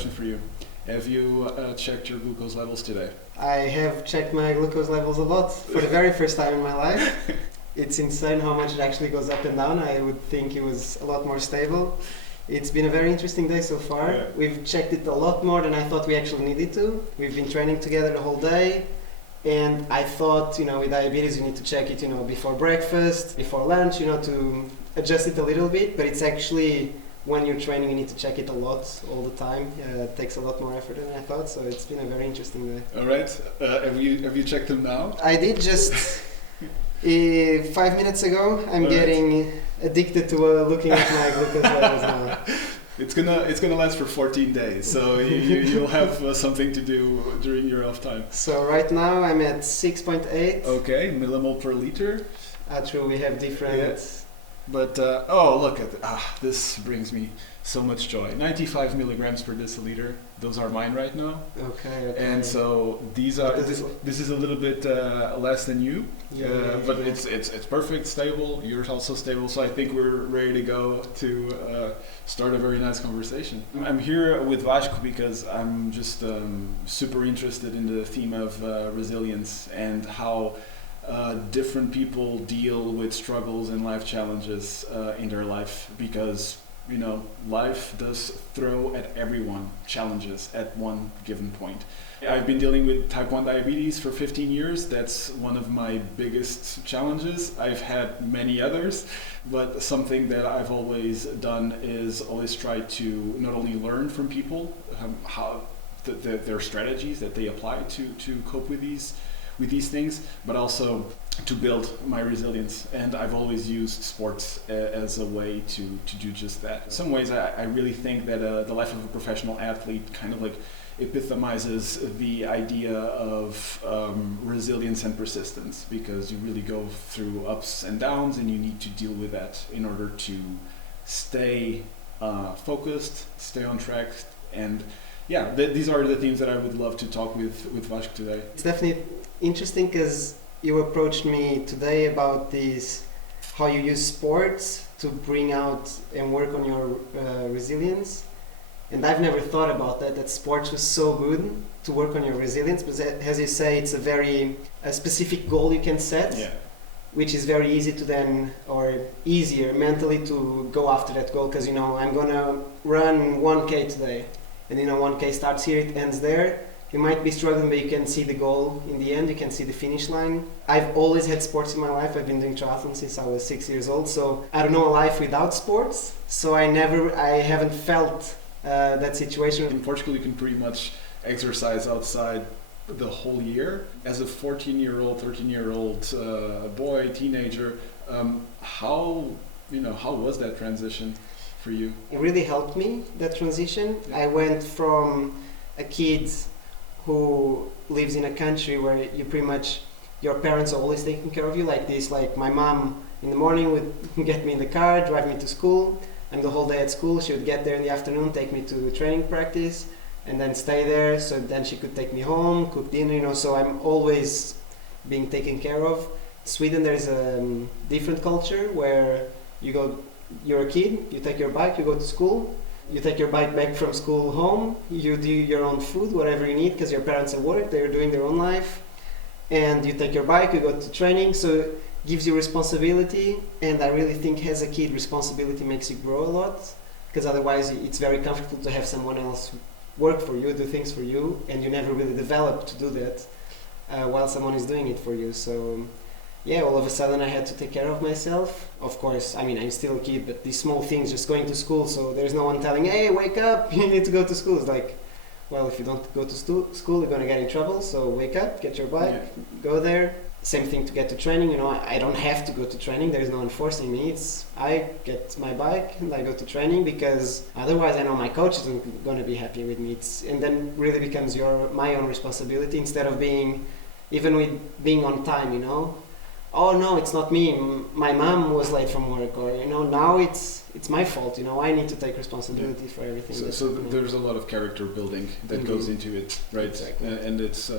question for you. Have you checked your glucose levels today? I have checked my glucose levels a lot for the very first time in my life. It's insane how much it actually goes up and down. I would think it was a lot more stable. It's been a very interesting day so far. Yeah. We've checked it a lot more than I thought we actually needed to. We've been training together the whole day. And I thought, with diabetes, you need to check it, before breakfast, before lunch, to adjust it a little bit. But it's actually, when you're training, you need to check it a lot, all the time. It takes a lot more effort than I thought. So it's been a very interesting day. All right. Have you checked them now? I did just 5 minutes ago. I'm getting addicted to looking at my glucose levels now. It's gonna last for 14 days, so you'll have something to do during your off time. So right now I'm at 6.8. Okay, millimole per liter. True, we have different. Yeah. But look at this brings me so much joy. 95 milligrams per deciliter. Those are mine right now. Okay. And so these are. This is a little bit less than you, but it's perfect, stable. You're also stable, so I think we're ready to go to start a very nice conversation. I'm here with Vasco because I'm just super interested in the theme of resilience and how different people deal with struggles and life challenges in their life, because life does throw at everyone challenges at one given point. I've been dealing with type 1 diabetes for 15 years. That's one of my biggest challenges. I've had many others, but something that I've always done is always try to not only learn from people how their strategies that they apply to cope with these things, but also to build my resilience. And I've always used sports as a way to do just that. In some ways, I really think that the life of a professional athlete kind of like epitomizes the idea of resilience and persistence, because you really go through ups and downs and you need to deal with that in order to stay focused, stay on track. And these are the themes that I would love to talk with Vasco today. It's definitely interesting because you approached me today about this, how you use sports to bring out and work on your resilience. And I've never thought about that sports was so good to work on your resilience, because as you say, it's a specific goal you can set, which is very easy to then, or easier mentally to go after that goal, because I'm gonna run 1K today, and 1K starts here, it ends there. You might be struggling, but you can see the goal in the end, you can see the finish line. I've always had sports in my life. I've been doing triathlon since I was 6 years old, so I don't know a life without sports. So I haven't felt that situation. In Portugal, you can pretty much exercise outside the whole year. As a 14-year-old, 13-year-old boy, teenager, how was that transition for you? It really helped me, that transition. I went from a kid who lives in a country where you pretty much, your parents are always taking care of you, like my mom in the morning would get me in the car, drive me to school, and the whole day at school. She would get there in the afternoon, take me to training practice, and then stay there, so then she could take me home, cook dinner, so I'm always being taken care of. Sweden, there's a different culture where you're a kid, you take your bike, you go to school, you take your bike back from school home, you do your own food, whatever you need, because your parents at work, they're doing their own life, and you take your bike, you go to training, so it gives you responsibility. And I really think as a kid, responsibility makes you grow a lot, because otherwise it's very comfortable to have someone else work for you, do things for you, and you never really develop to do that while someone is doing it for you. So all of a sudden I had to take care of myself. Of course, I'm still a kid, but these small things, just going to school, so there's no one telling, hey, wake up, you need to go to school. It's like, well, if you don't go to school, you're going to get in trouble, so wake up, get your bike, go there. Same thing to get to training, I don't have to go to training, there's no one forcing me. I get my bike and I go to training, because otherwise I know my coach isn't going to be happy with me. And then really becomes my own responsibility, instead of being on time, oh no, it's not me. My mom was late from work, or now it's my fault. I need to take responsibility for everything. So there's a lot of character building that goes into it, right? Exactly. And it's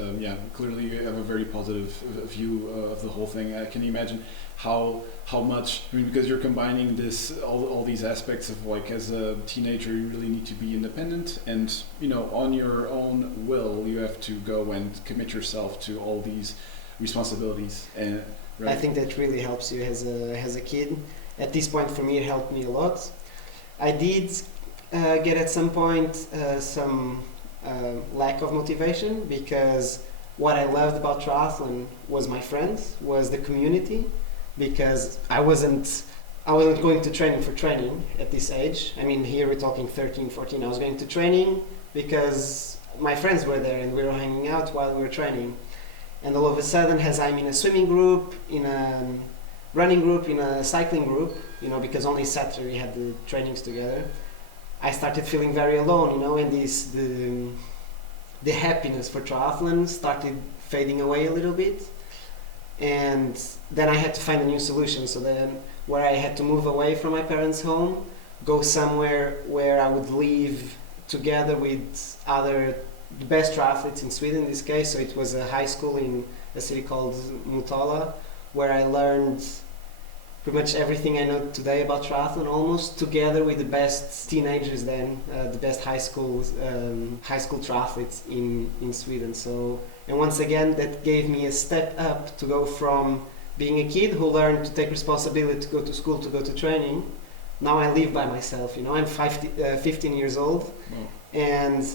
clearly you have a very positive view of the whole thing. I can imagine how much, because you're combining this all these aspects of, like, as a teenager you really need to be independent, and on your own will you have to go and commit yourself to all these responsibilities. And right? I think that really helps you as a kid. At this point, for me, it helped me a lot. I did get at some point some lack of motivation, because what I loved about triathlon was my friends, was the community, because I wasn't going to training for training at this age. I mean, here we're talking 13, 14. I was going to training because my friends were there and we were hanging out while we were training. And all of a sudden, as I'm in a swimming group, in a running group, in a cycling group, because only Saturday we had the trainings together, I started feeling very alone, and the happiness for triathlon started fading away a little bit. And then I had to find a new solution. So then, where I had to move away from my parents' home, go somewhere where I would live together with the best triathletes in Sweden in this case. So it was a high school in a city called Motala, where I learned pretty much everything I know today about triathlon, almost, together with the best teenagers then, the best high school triathletes in Sweden. So, and once again, that gave me a step up to go from being a kid who learned to take responsibility, to go to school, to go to training. Now I live by myself. I'm 15 years old, wow. And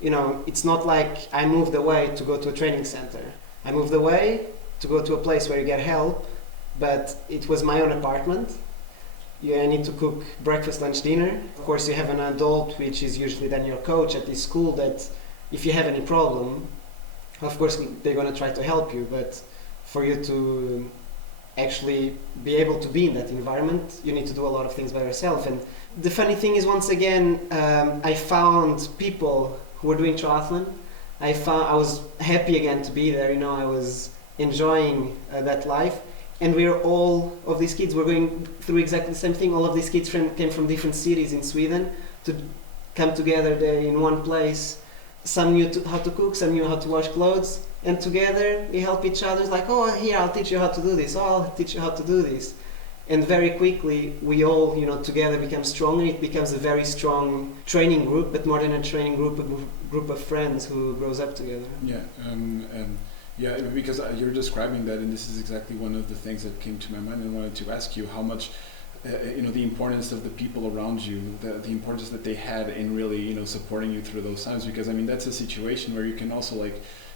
it's not like I moved away to go to a training center. I moved away to go to a place where you get help, but it was my own apartment. I need to cook breakfast, lunch, dinner. Of course, you have an adult, which is usually then your coach at this school, that if you have any problem, of course, they're going to try to help you, but for you to actually be able to be in that environment, you need to do a lot of things by yourself. And the funny thing is, once again, I found people who were doing triathlon. I was happy again to be there. I was enjoying that life, and all of these kids were going through exactly the same thing. All of these kids came from different cities in Sweden to come together there in one place. Some knew how to cook, some knew how to wash clothes, and together we help each other. It's like, oh, here, I'll teach you how to do this. Oh, I'll teach you how to do this. And very quickly, we all, together become stronger. It becomes a very strong training group, but more than a training group, a group of friends who grows up together. Yeah, because you're describing that, and this is exactly one of the things that came to my mind, and I wanted to ask you how much, the importance of the people around you, the importance that they had in really, supporting you through those times. Because that's a situation where you can also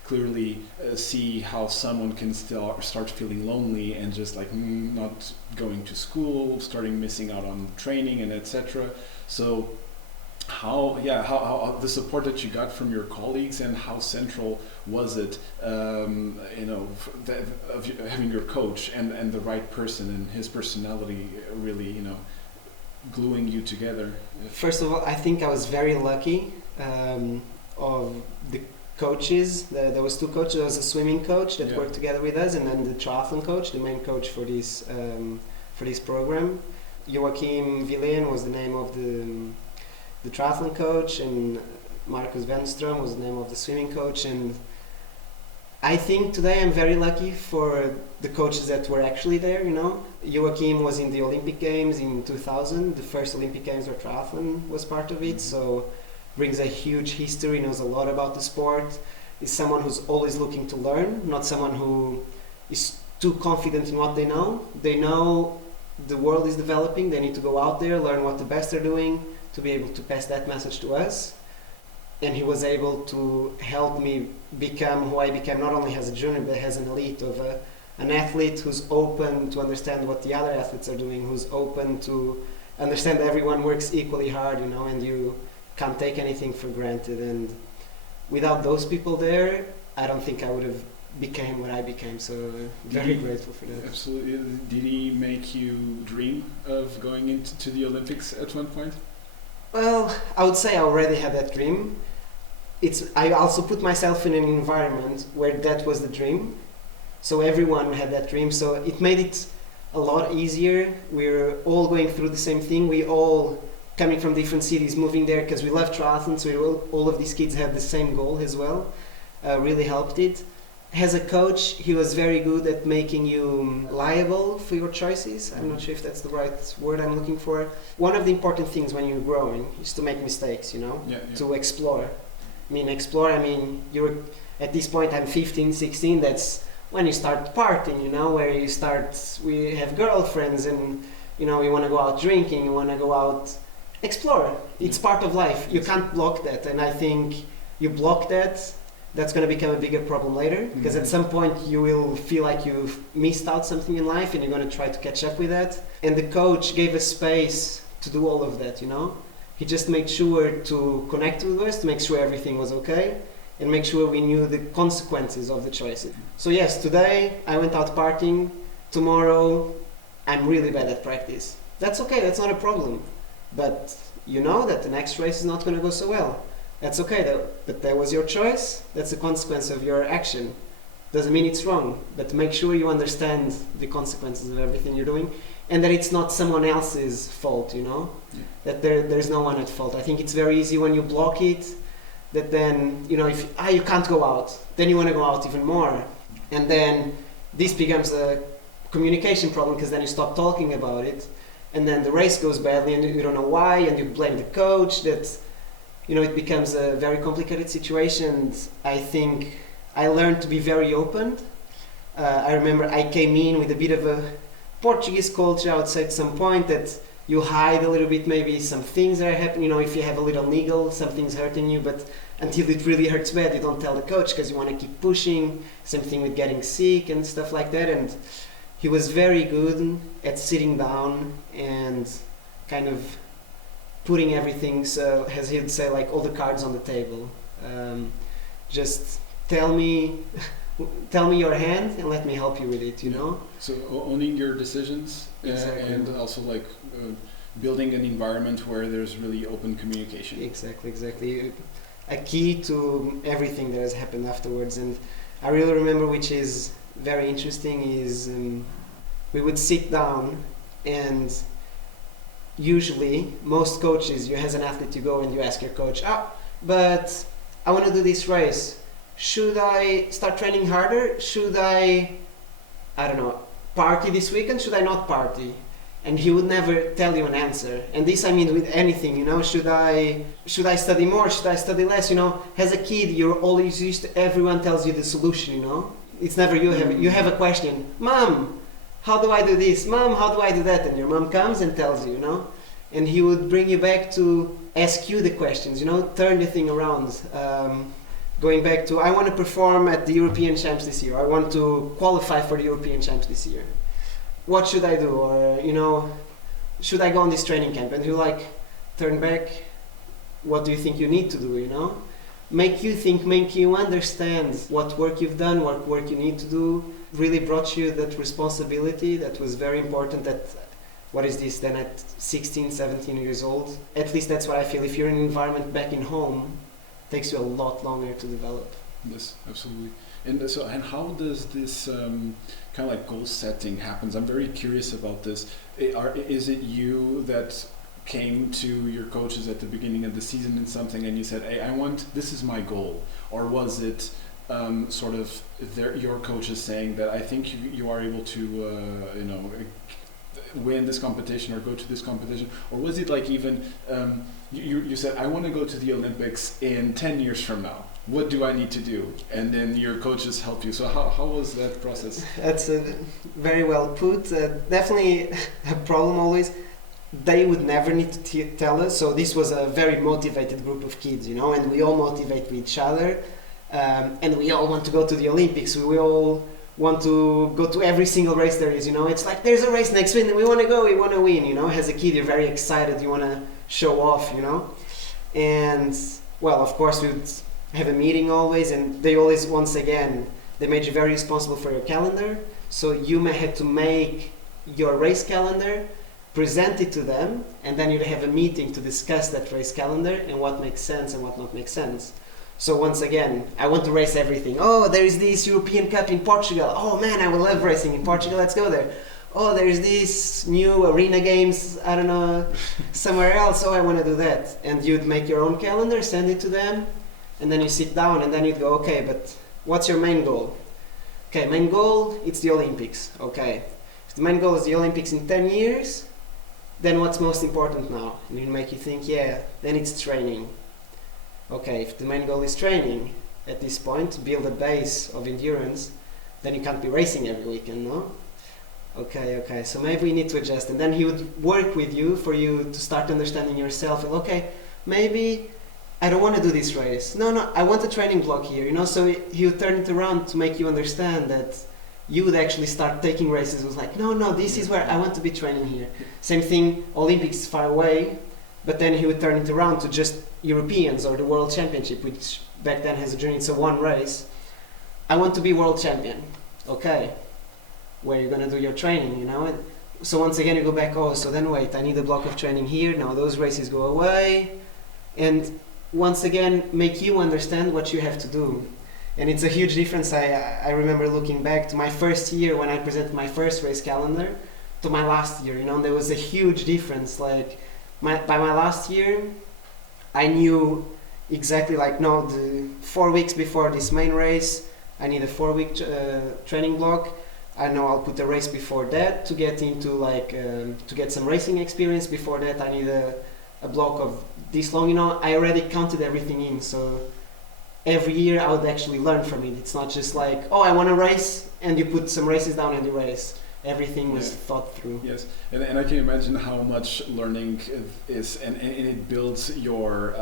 clearly see how someone can still start feeling lonely and just not going to school, starting missing out on training and etc. So how the support that you got from your colleagues, and how central was it, of having your coach and the right person and his personality really, gluing you together? First of all, I think I was very lucky of the coaches. There was two coaches. There was a swimming coach that worked together with us, and then the triathlon coach, the main coach for this program. Joachim Vilén was the name of the triathlon coach, and Marcus Wenström was the name of the swimming coach. And I think today I'm very lucky for the coaches that were actually there. Joachim was in the Olympic Games in 2000, the first Olympic Games where triathlon was part of it. So brings a huge history, knows a lot about the sport, is someone who's always looking to learn, not someone who is too confident in what they know. They know the world is developing, they need to go out there, learn what the best are doing, to be able to pass that message to us. And he was able to help me become who I became, not only as a junior, but as an elite, of an athlete who's open to understand what the other athletes are doing, who's open to understand that everyone works equally hard, and you can't take anything for granted. And without those people there, I don't think I would have became what I became. So very grateful for that. Absolutely. Did he make you dream of going into the Olympics at one point? Well, I would say I already had that dream. I also put myself in an environment where that was the dream. So everyone had that dream. So it made it a lot easier. We're all going through the same thing. We all coming from different cities, moving there because we love triathlon. So all of these kids had the same goal as well. Really helped it. As a coach, he was very good at making you liable for your choices. I'm not sure if that's the right word I'm looking for. One of the important things when you're growing is to make mistakes, you know, to explore. I mean, you're at this point, I'm 15, 16, that's when you start partying, you know, we have girlfriends and, you know, you want to go out drinking, you want to go out, explore. It's part of life. You can't block that. And I think you block that, that's going to become a bigger problem later, because at some point you will feel like you've missed out something in life and you're going to try to catch up with that. And the coach gave us space to do all of that, you know. He just made sure to connect with us, to make sure everything was okay, and make sure we knew the consequences of the choices. So yes, today I went out partying, tomorrow I'm really bad at practice. That's okay, that's not a problem. But you know that the next race is not going to go so well. That's okay, but that was your choice. That's the consequence of your action. Doesn't mean it's wrong, but make sure you understand the consequences of everything you're doing, and that it's not someone else's fault, you know? That there's no one at fault. I think it's very easy when you block it, that then, you know, if you can't go out, then you want to go out even more. And then this becomes a communication problem, because then you stop talking about it, and then the race goes badly and you don't know why, and you blame the coach. That, you know, it becomes a very complicated situation. I think I learned to be very open. I remember I came in with a bit of a Portuguese culture, I would say, at some point, that you hide a little bit maybe some things that are happening, you know, if you have a little niggle, something's hurting you, but until it really hurts bad, you don't tell the coach because you want to keep pushing. Same thing with getting sick and stuff like that. And he was very good at sitting down and kind of putting everything, so as he would say, like all the cards on the table. Just tell me your hand and let me help you with it, you know? So owning your decisions, Exactly. and also like building an environment where there's really open communication. Exactly. A key to everything that has happened afterwards. And I really remember, which is very interesting, is we would sit down, and usually most coaches, you as an athlete, you go and you ask your coach, but I want to do this race. Should I start training harder? Should I don't know, party this weekend? Should I not party? And he would never tell you an answer. And this I mean with anything, you know, should I study more? Should I study less? You know, as a kid, you're always used to everyone tells you the solution, you know? It's never you have a question. Mom, how do I do this? Mom, how do I do that? And your mom comes and tells you, you know? And he would bring you back to ask you the questions, you know, turn the thing around. Going back to, I want to perform at the European Champs this year. I want to qualify for the European Champs this year. What should I do? Or, you know, should I go on this training camp? And you like, turn back, what do you think you need to do, you know? Make you think, make you understand what work you've done, what work you need to do. Really brought you that responsibility that was very important. That, what is this then at 16, 17 years old? At least that's what I feel. If you're in an environment back in home, it takes you a lot longer to develop. Yes, absolutely. And so, and how does this kind of like goal setting happens? I'm very curious about this. Is it you that came to your coaches at the beginning of the season in something and you said, hey, this is my goal? Or was it sort of your coaches saying that I think you are able to, you know, win this competition or go to this competition? Or was it like even, you said, I want to go to the Olympics in 10 years from now. What do I need to do? And then your coaches help you. So how was that process? That's very well put. Definitely a problem always. They would never need to tell us. So this was a very motivated group of kids, you know, and we all motivate each other. And we all want to go to the Olympics. We all want to go to every single race there is, you know. It's like, there's a race next week and we want to go, we want to win, you know. As a kid, you're very excited, you want to show off, you know. And, well, of course, we would have a meeting always, and they always, once again, they made you very responsible for your calendar. So you may have to make your race calendar, present it to them, and then you'd have a meeting to discuss that race calendar and what makes sense and what not makes sense. So once again, I want to race everything. Oh, there is this European Cup in Portugal. Oh man, I will love racing in Portugal. Let's go there. Oh, there is this new arena games, I don't know, somewhere else. Oh, I want to do that. And you'd make your own calendar, send it to them, and then you sit down and then you'd go, okay, but what's your main goal? Okay, main goal, it's the Olympics. Okay, if the main goal is the Olympics in 10 years, then what's most important now? And it'll make you think, yeah, then it's training. Okay, if the main goal is training, at this point, build a base of endurance, then you can't be racing every weekend, no? Okay, so maybe we need to adjust. And then he would work with you for you to start understanding yourself. And okay, maybe I don't want to do this race. No, I want a training block here, you know? So he would turn it around to make you understand that you would actually start taking races. It was like, no, this is where I want to be training here. Same thing, Olympics far away, but then he would turn it around to just Europeans or the World Championship, which back then has a journey, it's a one race. I want to be world champion. Okay, where you're gonna do your training, you know? And so once again you go back, oh, so then wait, I need a block of training here, now those races go away. And once again, make you understand what you have to do. And it's a huge difference. I remember looking back to my first year when I presented my first race calendar to my last year, you know, there was a huge difference. Like, by my last year, I knew exactly, like, no, the 4 weeks before this main race, I need a 4-week training block. I know I'll put a race before that to get into, like, to get some racing experience. Before that, I need a block of this long, you know. I already counted everything in, so every year I would actually learn from it. It's not just like, oh, I want to race, and you put some races down and you race. Everything was thought through. Yes, and I can imagine how much learning is, and it builds your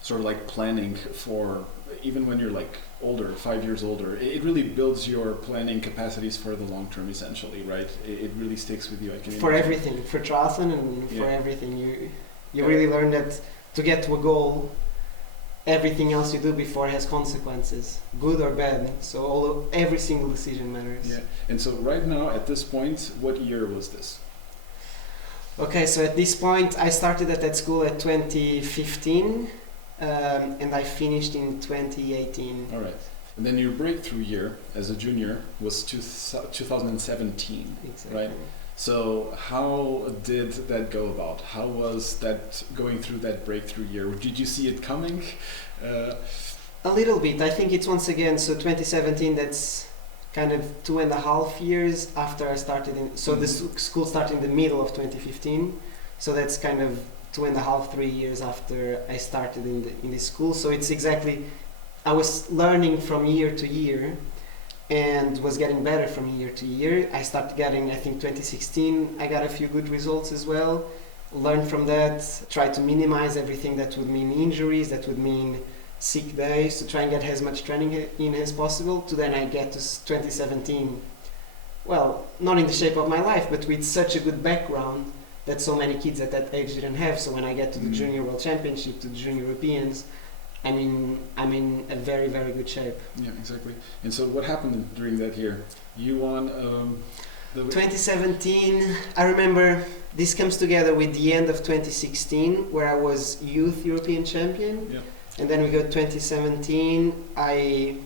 sort of like planning for, even when you're like older, 5 years older, it really builds your planning capacities for the long term, essentially, right? It really sticks with you. I can for imagine. Everything, for triathlon and for everything, you really learn that to get to a goal, everything else you do before has consequences, good or bad. So every single decision matters. Yeah. And so right now, at this point, what year was this? Okay, so at this point, I started at that school at 2015, and I finished in 2018. All right. And then your breakthrough year as a junior was 2017, Exactly. right? So how did that go about? How was that going through that breakthrough year? Did you see it coming? A little bit. I think it's once again, so 2017, that's kind of 2.5 years after I started in, so the school started in the middle of 2015. So that's kind of 2.5, 3 years after I started in this school. So it's exactly, I was learning from year to year and was getting better from year to year. I started getting, I think 2016, I got a few good results as well. Learned from that, try to minimize everything that would mean injuries, that would mean sick days, to try and get as much training in as possible. To then I get to 2017, well, not in the shape of my life, but with such a good background that so many kids at that age didn't have. So when I get to the Junior World Championship, to the Junior Europeans, I'm in a very, very good shape. Yeah, exactly. And so what happened during that year? You won the 2017, I remember this comes together with the end of 2016, where I was youth European champion. Yeah. And then we go 2017, I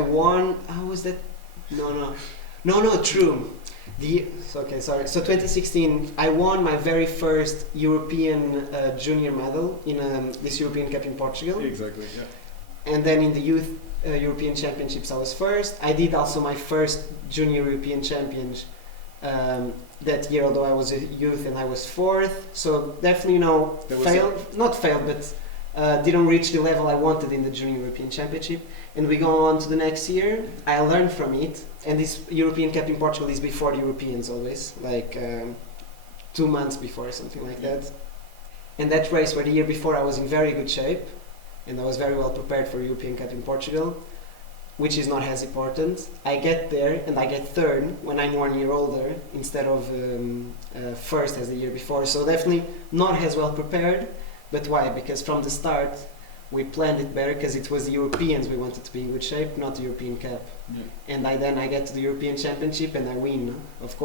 won, how was that? No, true. So 2016, I won my very first European junior medal in this European Cup in Portugal. Exactly, yeah. And then in the youth European Championships, I was first. I did also my first junior European Champions that year, although I was a youth, and I was fourth. So definitely, didn't reach the level I wanted in the junior European Championship. And we go on to the next year. I learned from it, and this European Cup in Portugal is before the Europeans always, like 2 months before, something like that. And that race, where the year before I was in very good shape, and I was very well prepared for European Cup in Portugal, which is not as important. I get there and I get third when I'm 1 year older instead of first as the year before. So definitely not as well prepared. But why? Because from the start we planned it better, because it was the Europeans we wanted to be in good shape, not the European Cup. Yeah. And I get to the European Championship and I win. Of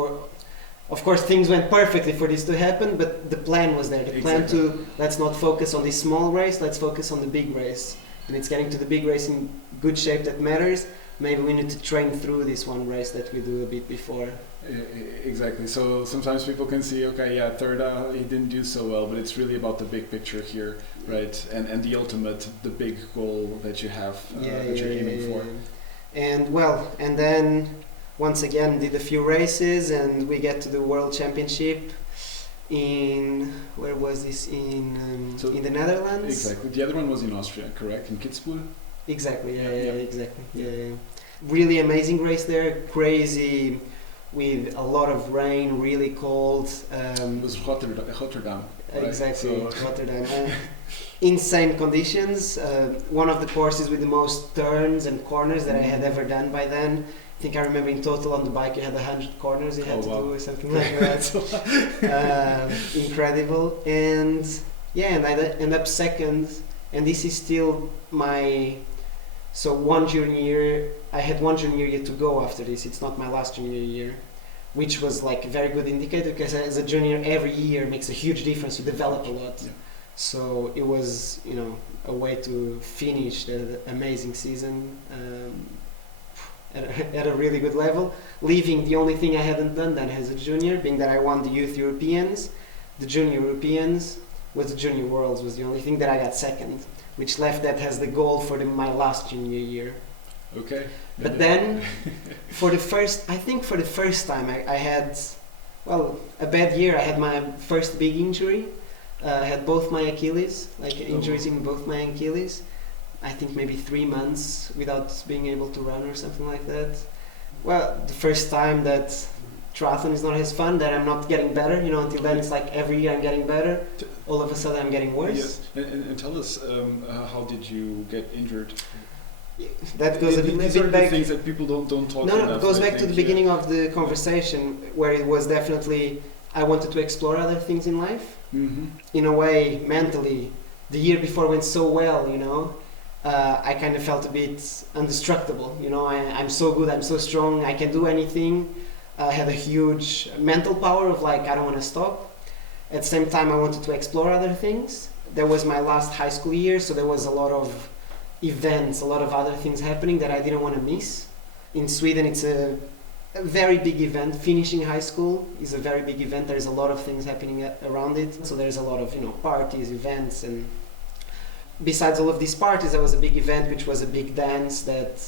course, things went perfectly for this to happen, but the plan was there. The plan to, let's not focus on this small race, let's focus on the big race. and it's getting to the big race in good shape that matters, maybe we need to train through this one race that we do a bit before. Exactly. So sometimes people can see, okay, yeah, third he didn't do so well, but it's really about the big picture here, right? And the ultimate, the big goal that you have, that you're aiming for. And then once again did a few races, and we get to the World Championship in, where was this, in the Netherlands. Exactly. The other one was in Austria, correct? In Kitzbühel. Exactly. Exactly. Yeah. Really amazing race there. Crazy, with a lot of rain, really cold. It was Rotterdam. Right? Exactly, So Rotterdam. Insane conditions. One of the courses with the most turns and corners that I had ever done by then. I think I remember in total on the bike you had 100 corners you had to do or something like that. Incredible. And yeah, and I end up second. And this is still my... So one junior year, I had one junior year to go after this. It's not my last junior year, which was like a very good indicator, because as a junior every year makes a huge difference. You develop a lot. Yeah. So it was, a way to finish the amazing season at a really good level, leaving the only thing I hadn't done then as a junior, being that I won the Youth Europeans. The Junior Europeans was the Junior Worlds, was the only thing that I got second, which left that as the goal for my last junior year. Okay. But then, for the first time, I had, a bad year. I had my first big injury. I had both my Achilles, injuries in both my Achilles. I think maybe 3 months without being able to run or something like that. Well, the first time that triathlon is not as fun, that I'm not getting better, until then it's like every year I'm getting better. All of a sudden I'm getting worse. Yeah. And tell us, how did you get injured? That goes a bit back. These are the things that people don't talk about. No, it goes back to the beginning of the conversation, where it was definitely, I wanted to explore other things in life. Mm-hmm. In a way, mentally, the year before went so well, I kind of felt a bit indestructible. I'm so good, I'm so strong, I can do anything. I had a huge mental power of I don't want to stop. At the same time, I wanted to explore other things. That was my last high school year, so there was a lot of events, a lot of other things happening that I didn't want to miss. In Sweden, it's a very big event. Finishing high school is a very big event. There's a lot of things happening around it. So there's a lot of parties, events, and besides all of these parties, there was a big event which was a big dance that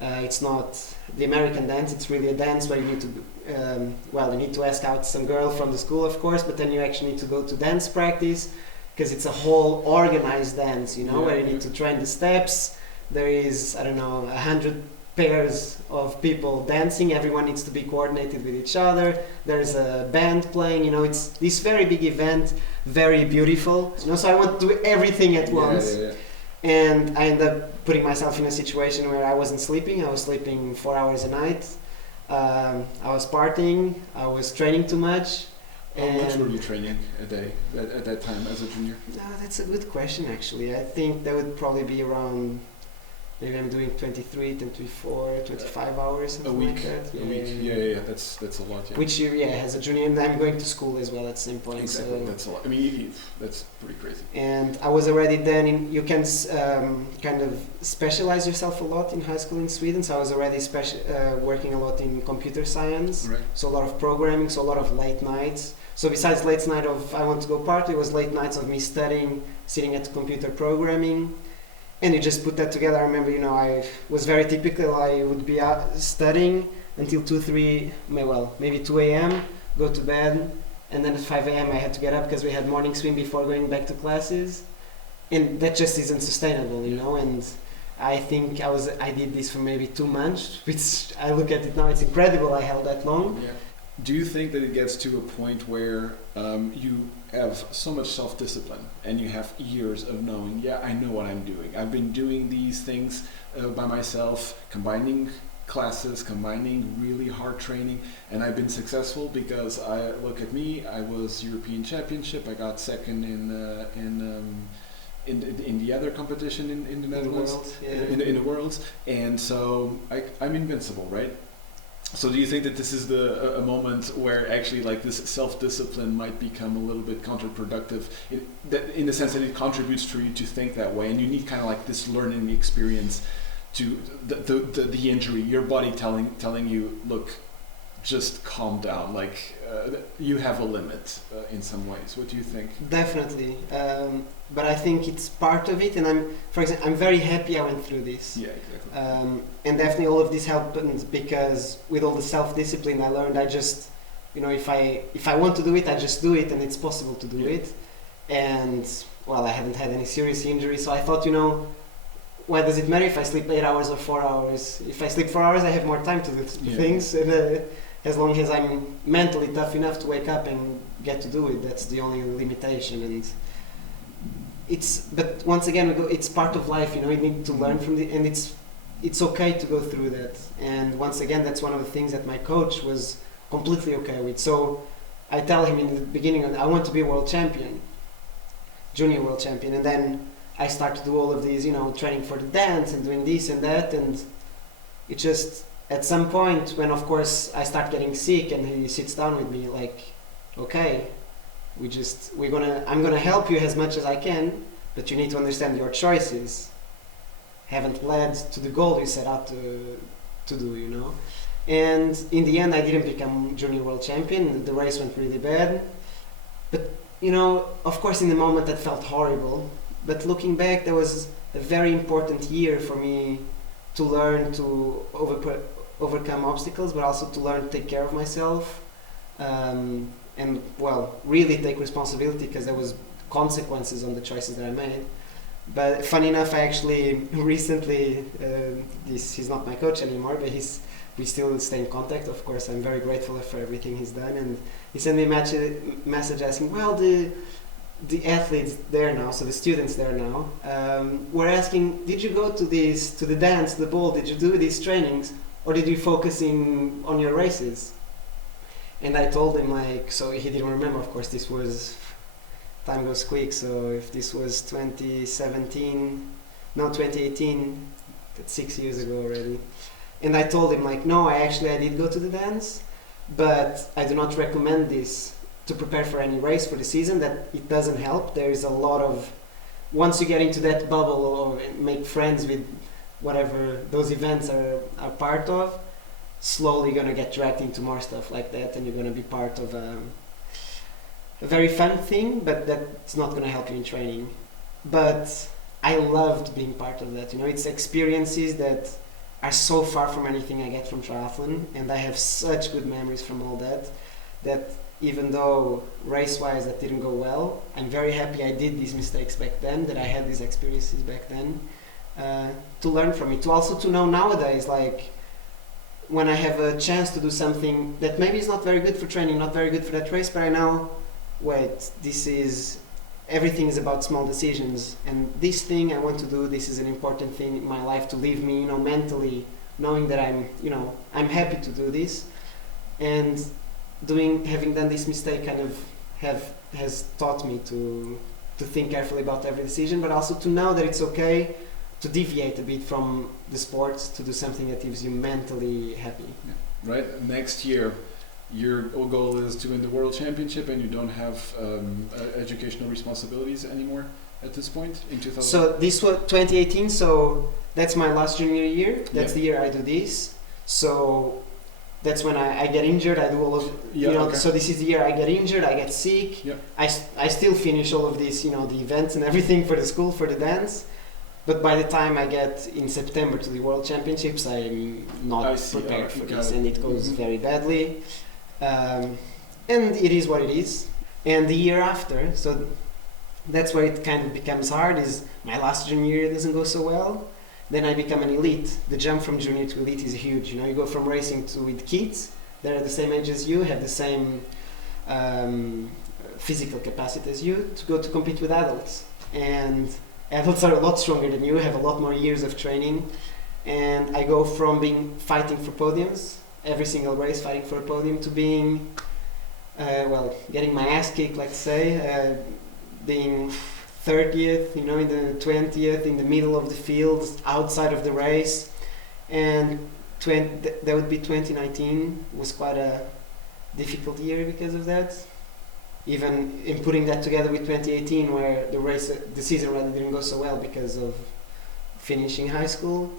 it's not the American dance. It's really a dance where you need to you need to ask out some girl from the school, of course, but then you actually need to go to dance practice, because it's a whole organized dance, where you need to train the steps. There is 100 pairs of people dancing. Everyone needs to be coordinated with each other. There's a band playing. It's this very big event, very beautiful. So I want to do everything at once. Yeah. And I ended up putting myself in a situation where I wasn't sleeping. I was sleeping 4 hours a night. I was partying. I was training too much. How much were you training a day at that time as a junior? No, that's a good question, actually. I think that would probably be around, maybe I'm doing 23, 24, 25 hours, something a week, like that. A week, yeah, that's a lot. Yeah. Which as a junior, and I'm going to school as well at the same point. Exactly, so that's a lot. I mean, that's pretty crazy. And I was already then you can kind of specialize yourself a lot in high school in Sweden. So I was already working a lot in computer science. Right. So a lot of programming, so a lot of late nights. So besides late night of I want to go party, it was late nights of me studying, sitting at the computer programming. And you just put that together. I remember, I was very typical. I would be studying until 2 a.m., go to bed, and then at 5 a.m. I had to get up because we had morning swim before going back to classes. And that just isn't sustainable, and I think I did this for maybe 2 months, which I look at it now, it's incredible I held that long. Yeah. Do you think that it gets to a point where you have so much self-discipline and you have years of knowing, I know what I'm doing. I've been doing these things by myself, combining classes, combining really hard training, and I've been successful because look at me, I was European Championship, I got second in the other competition in the Netherlands, in the Worlds, and so I'm invincible, right? So do you think that this is a moment where actually like this self-discipline might become a little bit counterproductive in the sense that it contributes to you to think that way, and you need kind of like this learning experience to the injury, your body telling you, look, just calm down, like you have a limit in some ways. What do you think? Definitely, but I think it's part of it, and I'm very happy I went through this. Yeah, exactly. And definitely all of this happened because with all the self-discipline I learned, I just, if I want to do it, I just do it, and it's possible to do it. And well, I haven't had any serious injuries, so I thought, why does it matter if I sleep 8 hours or 4 hours? If I sleep 4 hours, I have more time to do things, and as long as I'm mentally tough enough to wake up and get to do it, that's the only limitation. And but once again, it's part of life, you need to learn from and it's okay to go through that. And once again, that's one of the things that my coach was completely okay with. So I tell him in the beginning, I want to be a world champion, junior world champion, and then I start to do all of these, training for the dance and doing this and that, and it just, at some point when of course I start getting sick and he sits down with me like, okay, I'm gonna help you as much as I can, but you need to understand your choices haven't led to the goal you set out to do, And in the end I didn't become junior world champion, the race went really bad, but of course in the moment that felt horrible. But looking back, that was a very important year for me to learn to overcome obstacles, but also to learn to take care of myself, and well, really take responsibility, because there was consequences on the choices that I made. But funny enough, I actually recently, he's not my coach anymore, but we still stay in contact. Of course, I'm very grateful for everything he's done, and he sent me a message asking, well, the athletes there now, so the students there now, were asking, did you go to the dance, the ball, did you do these trainings, or did you focus on your races? And I told him, so he didn't remember, of course, this was, time goes quick, so if this was 2018, that's 6 years ago already. And I told him, no, I did go to the dance, but I do not recommend this to prepare for any race for the season, that it doesn't help. There is a lot of, once you get into that bubble or make friends with whatever those events are part of, slowly you're gonna get dragged into more stuff like that, and you're gonna be part of a very fun thing, but that's not gonna help you in training. But I loved being part of that, it's experiences that are so far from anything I get from triathlon, and I have such good memories from all that even though race-wise that didn't go well, I'm very happy I did these mistakes back then, that I had these experiences back then, to learn from it, to also to know nowadays, when I have a chance to do something that maybe is not very good for training, not very good for that race, but I know, wait, everything is about small decisions, and this thing I want to do, this is an important thing in my life to leave me, mentally, knowing that I'm happy to do this, and having done this mistake kind of has taught me to think carefully about every decision, but also to know that it's okay to deviate a bit from the sports to do something that leaves you mentally happy. Yeah. Right. Next year, your goal is to win the World Championship, and you don't have educational responsibilities anymore at this point in 2000. So this was 2018. So that's my last junior year. That's the year I do this. So that's when I get injured. I do all of okay. So this is the year I get injured. I get sick. Yeah. I still finish all of these, the events and everything for the school, for the dance. But by the time I get in September to the World Championships, I'm not prepared for this, and it goes very badly. And it is what it is. And the year after, so that's where it kind of becomes hard, is my last junior year doesn't go so well. Then I become an elite. The jump from junior to elite is huge. You go from racing with kids, they're the same age as you, have the same physical capacity as you, to go to compete with adults. And adults are a lot stronger than you, have a lot more years of training. And I go from fighting for podiums, every single race fighting for a podium, to being, getting my ass kicked, let's say, being 30th, in the 20th, in the middle of the field, outside of the race, and that would be 2019 was quite a difficult year because of that. Even in putting that together with 2018, where the season rather didn't go so well because of finishing high school,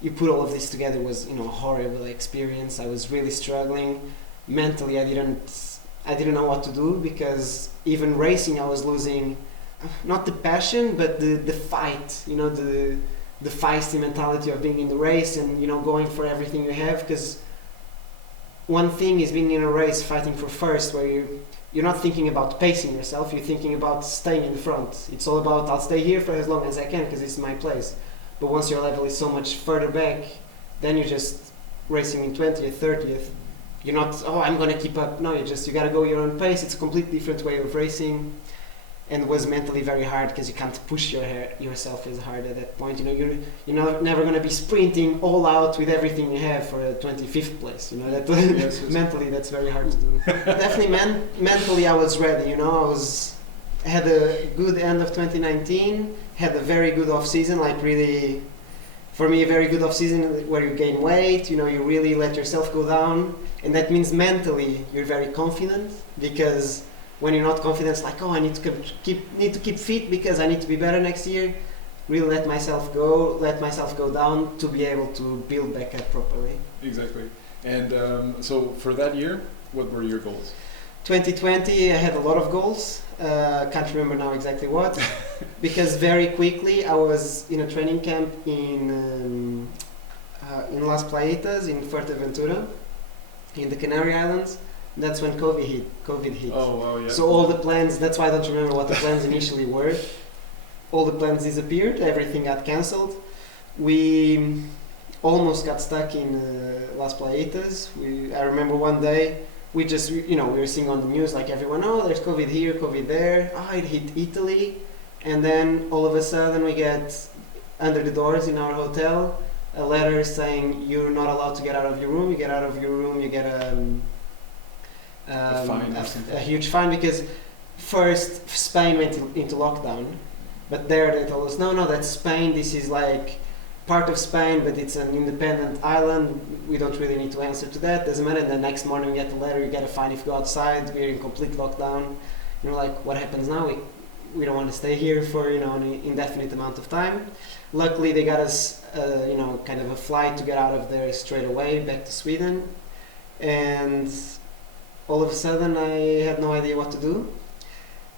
you put all of this together, was, a horrible experience. I was really struggling mentally. I didn't know what to do, because even racing I was losing, not the passion but the fight, the feisty mentality of being in the race and going for everything you have. Because one thing is being in a race fighting for first, where you're not thinking about pacing yourself, you're thinking about staying in the front. It's all about, I'll stay here for as long as I can because it's my place. But once your level is so much further back, then you're just racing in 20th, 30th. You're not, I'm going to keep up. No, you got to go your own pace. It's a completely different way of racing, and it was mentally very hard because you can't push yourself as hard at that point. You're never going to be sprinting all out with everything you have for a 25th place. Yes. Mentally that's very hard to do. Definitely mentally I was ready. I had a good end of 2019, had a very good off season, really, for me, a very good off season where you gain weight, you really let yourself go down, and that means mentally you're very confident, because when you're not confident, it's like, I need to keep fit because I need to be better next year. Really let myself go down to be able to build back up properly. Exactly. And so for that year, what were your goals? 2020, I had a lot of goals. Can't remember now exactly what, because very quickly I was in a training camp in Las Playitas in Fuerteventura, in the Canary Islands. That's when COVID hit. Oh, wow, yeah. So all the plans, that's why I don't remember what the plans initially were. All the plans disappeared, everything got cancelled. We almost got stuck in Las Playitas. I remember one day, we were seeing on the news like everyone, there's COVID here, COVID there. It hit Italy. And then all of a sudden we get under the doors in our hotel a letter saying you're not allowed to get out of your room. You get out of your room, you get a huge fine, because first Spain went into lockdown, but there they told us, no, that's Spain. This is like part of Spain, but it's an independent island. We don't really need to answer to that. Doesn't matter. And the next morning you get the letter, you get a fine if you go outside. We're in complete lockdown. What happens now? We don't want to stay here for an indefinite amount of time. Luckily they got us kind of a flight to get out of there straight away back to Sweden, and all of a sudden I had no idea what to do.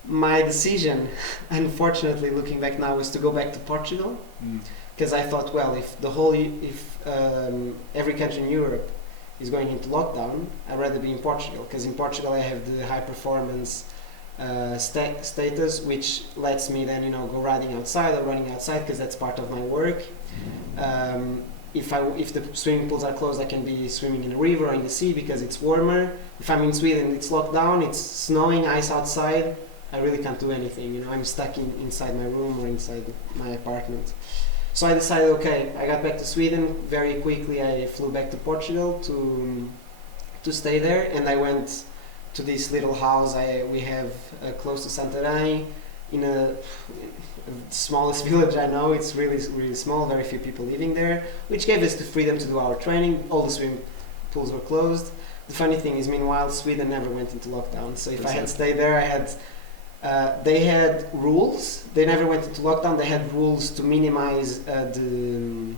My decision, unfortunately looking back now, was to go back to Portugal. Because I thought, if every country in Europe is going into lockdown, I'd rather be in Portugal, because in Portugal I have the high performance status, which lets me then go running outside, because that's part of my work. If the swimming pools are closed, I can be swimming in a river or in the sea because it's warmer. If I'm in Sweden, it's locked down, it's snowing, ice outside. I really can't do anything. I'm stuck inside my room or inside my apartment. So I decided, I got back to Sweden very quickly. I flew back to Portugal to stay there, and I went to this little house we have close to Santarém, in a smallest village I know. It's really, really small, very few people living there, which gave us the freedom to do our training. All the swimming pools were closed. The funny thing is, meanwhile, Sweden never went into lockdown. So if I had stayed there, they had rules. They never went into lockdown. They had rules to minimize the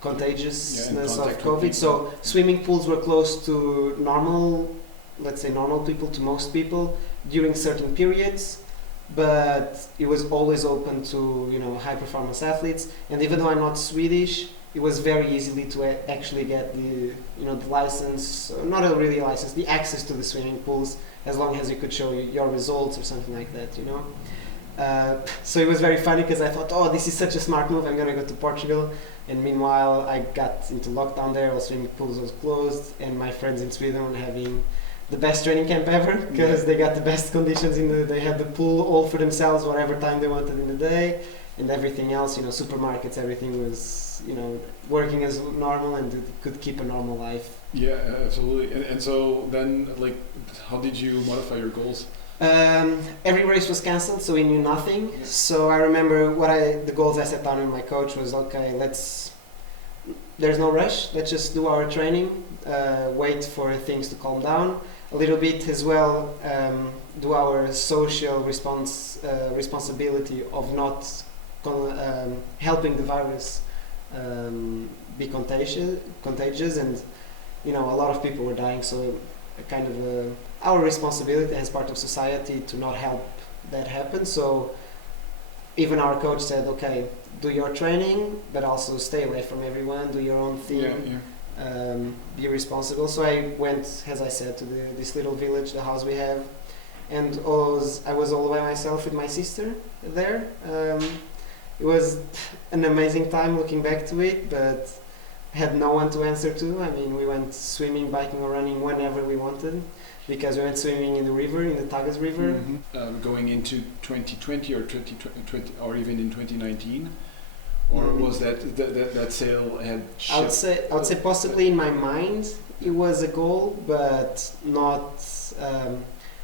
contagiousness of COVID. So swimming pools were closed to normal people, to most people during certain periods, but it was always open to high performance athletes. And even though I'm not Swedish, it was very easily to actually get the license, not really a license, the access to the swimming pools, as long as you could show your results or something like that, So it was very funny, because I thought, this is such a smart move, I'm going to go to Portugal. And meanwhile, I got into lockdown there, all swimming pools was closed, and my friends in Sweden were having the best training camp ever, because they got the best conditions they had the pool all for themselves, whatever time they wanted in the day, and everything else, supermarkets, everything was, working as normal, and could keep a normal life. Yeah, absolutely. And so then, how did you modify your goals? Every race was cancelled, so we knew nothing. Yeah. So I remember the goals I set down with my coach was, there's no rush. Let's just do our training, wait for things to calm down a little bit as well. Do our social responsibility of not helping the virus be contagious, and a lot of people were dying. So kind of our responsibility as part of society to not help that happen. So even our coach said, okay, do your training, but also stay away from everyone, do your own thing, be responsible. So I went, as I said, to this little village, the house we have, and I was all by myself with my sister there. It was an amazing time looking back to it, but had no one to answer to. I mean, we went swimming, biking or running whenever we wanted, because we went swimming in the river, in the Tagus River. Mm-hmm. Going into 2020 or 2020 or even in 2019, or was that sail had shipped? I would say possibly in my mind it was a goal, but not.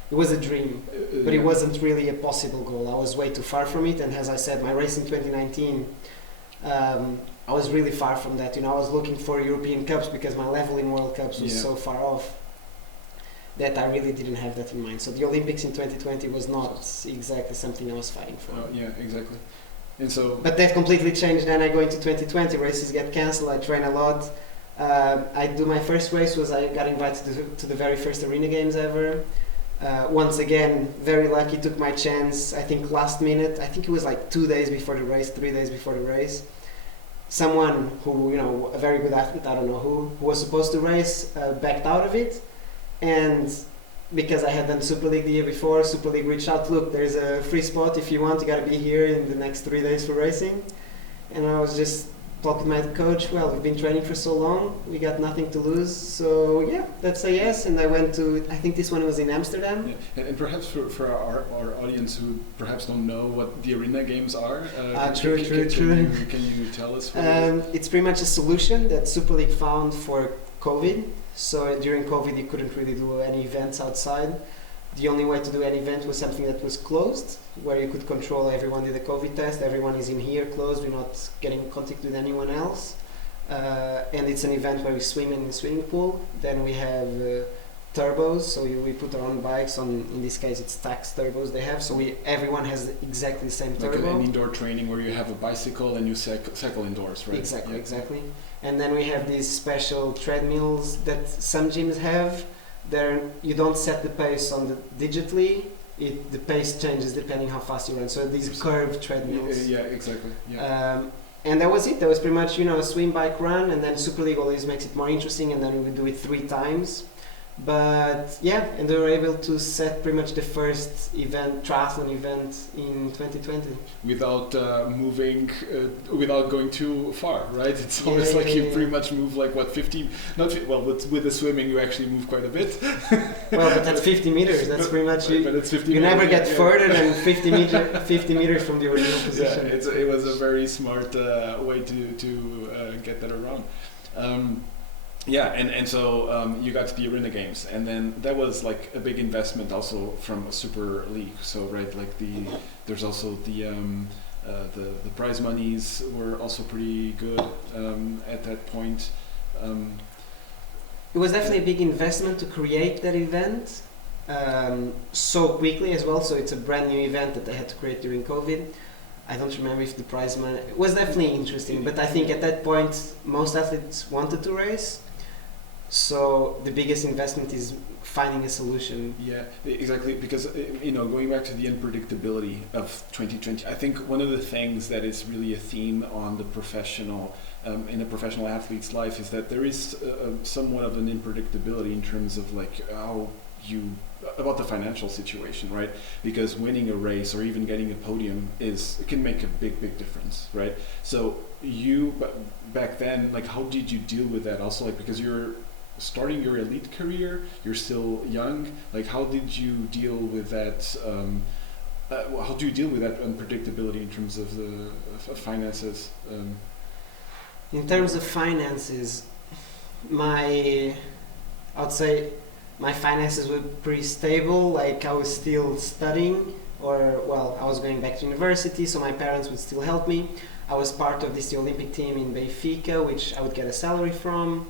It was a dream, but it wasn't really a possible goal. I was way too far from it, and as I said, my race in 2019, I was really far from that. I was looking for European Cups because my level in World Cups was so far off that I really didn't have that in mind. So the Olympics in 2020 was not exactly something I was fighting for. Yeah, exactly. And so, but that completely changed. Then I go into 2020, races get cancelled. I train a lot. I do my first race I got invited to the very first Arena Games ever. Once again, very lucky, took my chance. I think last minute. I think it was like 2 days before the race, 3 days before the race. Someone who, a very good athlete, I don't know who was supposed to race, backed out of it. And because I had done Super League the year before, Super League reached out, look, there's a free spot if you want, you gotta be here in the next 3 days for racing. And I was just talking to my coach, well, we've been training for so long, we got nothing to lose, so yeah, let's say yes. And I went to, I think this one was in Amsterdam. Yeah. And perhaps for our audience who perhaps don't know what the Arena Games are, true. Can you tell us? It's pretty much a solution that Super League found for COVID. So during COVID you couldn't really do any events outside. The only way to do an event was something that was closed, where you could control everyone did a COVID test, everyone is in here closed, we're not getting in contact with anyone else. And it's an event where we swim in the swimming pool. Then we have turbos, so we put our own bikes on, in this case it's tax turbos they have, so everyone has exactly the same turbo. Like an indoor training where you have a bicycle and you cycle indoors, right? Exactly. And then we have these special treadmills that some gyms have. There you don't set the pace on digitally. The pace changes depending how fast you run. So these curved treadmills. Yeah, exactly. And that was it. That was pretty much a swim, bike, run, and then Super League always makes it more interesting, and then we would do it 3 times. But yeah, and they were able to set pretty much the first triathlon event in 2020 without moving, without going too far, right? It's almost you pretty much move like what 50? With the swimming you actually move quite a bit. Well, but that's 50 meters. That's pretty much but it's 50 you meters, never get further than 50 meters from the original position. Yeah, it was a very smart way to get that around. And so you got to the Arena Games, and then that was like a big investment also from a Super League. So there's also the prize monies were also pretty good at that point. It was definitely a big investment to create that event so quickly as well. So it's a brand new event that they had to create during COVID. I don't remember if the prize money it was definitely interesting, but I think at that point most athletes wanted to race. So the biggest investment is finding a solution. Yeah, exactly. Because going back to the unpredictability of 2020, I think one of the things that is really a theme on the professional in a professional athlete's life is that there is somewhat of an unpredictability in terms of like how about the financial situation, right? Because winning a race or even getting a podium can make a big difference, right? So back then, like, how did you deal with that? Also, like, because you're starting your elite career, you're still young. Like, how did you deal with that? How do you deal with that unpredictability in terms of the finances? In terms of finances, I would say my finances were pretty stable. Like, I was still studying, I was going back to university, so my parents would still help me. I was part of this Olympic team in Benfica, which I would get a salary from.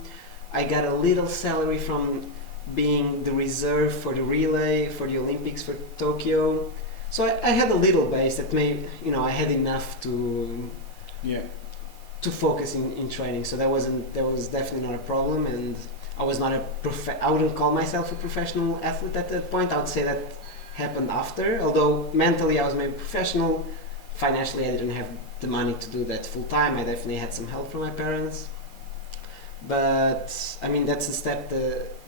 I got a little salary from being the reserve for the relay for the Olympics for Tokyo. So I had a little base that made, I had enough to focus in training. So that was definitely not a problem, and I was not I wouldn't call myself a professional athlete at that point. I would say that happened after, although mentally I was maybe professional. Financially I didn't have the money to do that full time. I definitely had some help from my parents. But I mean, that's a step,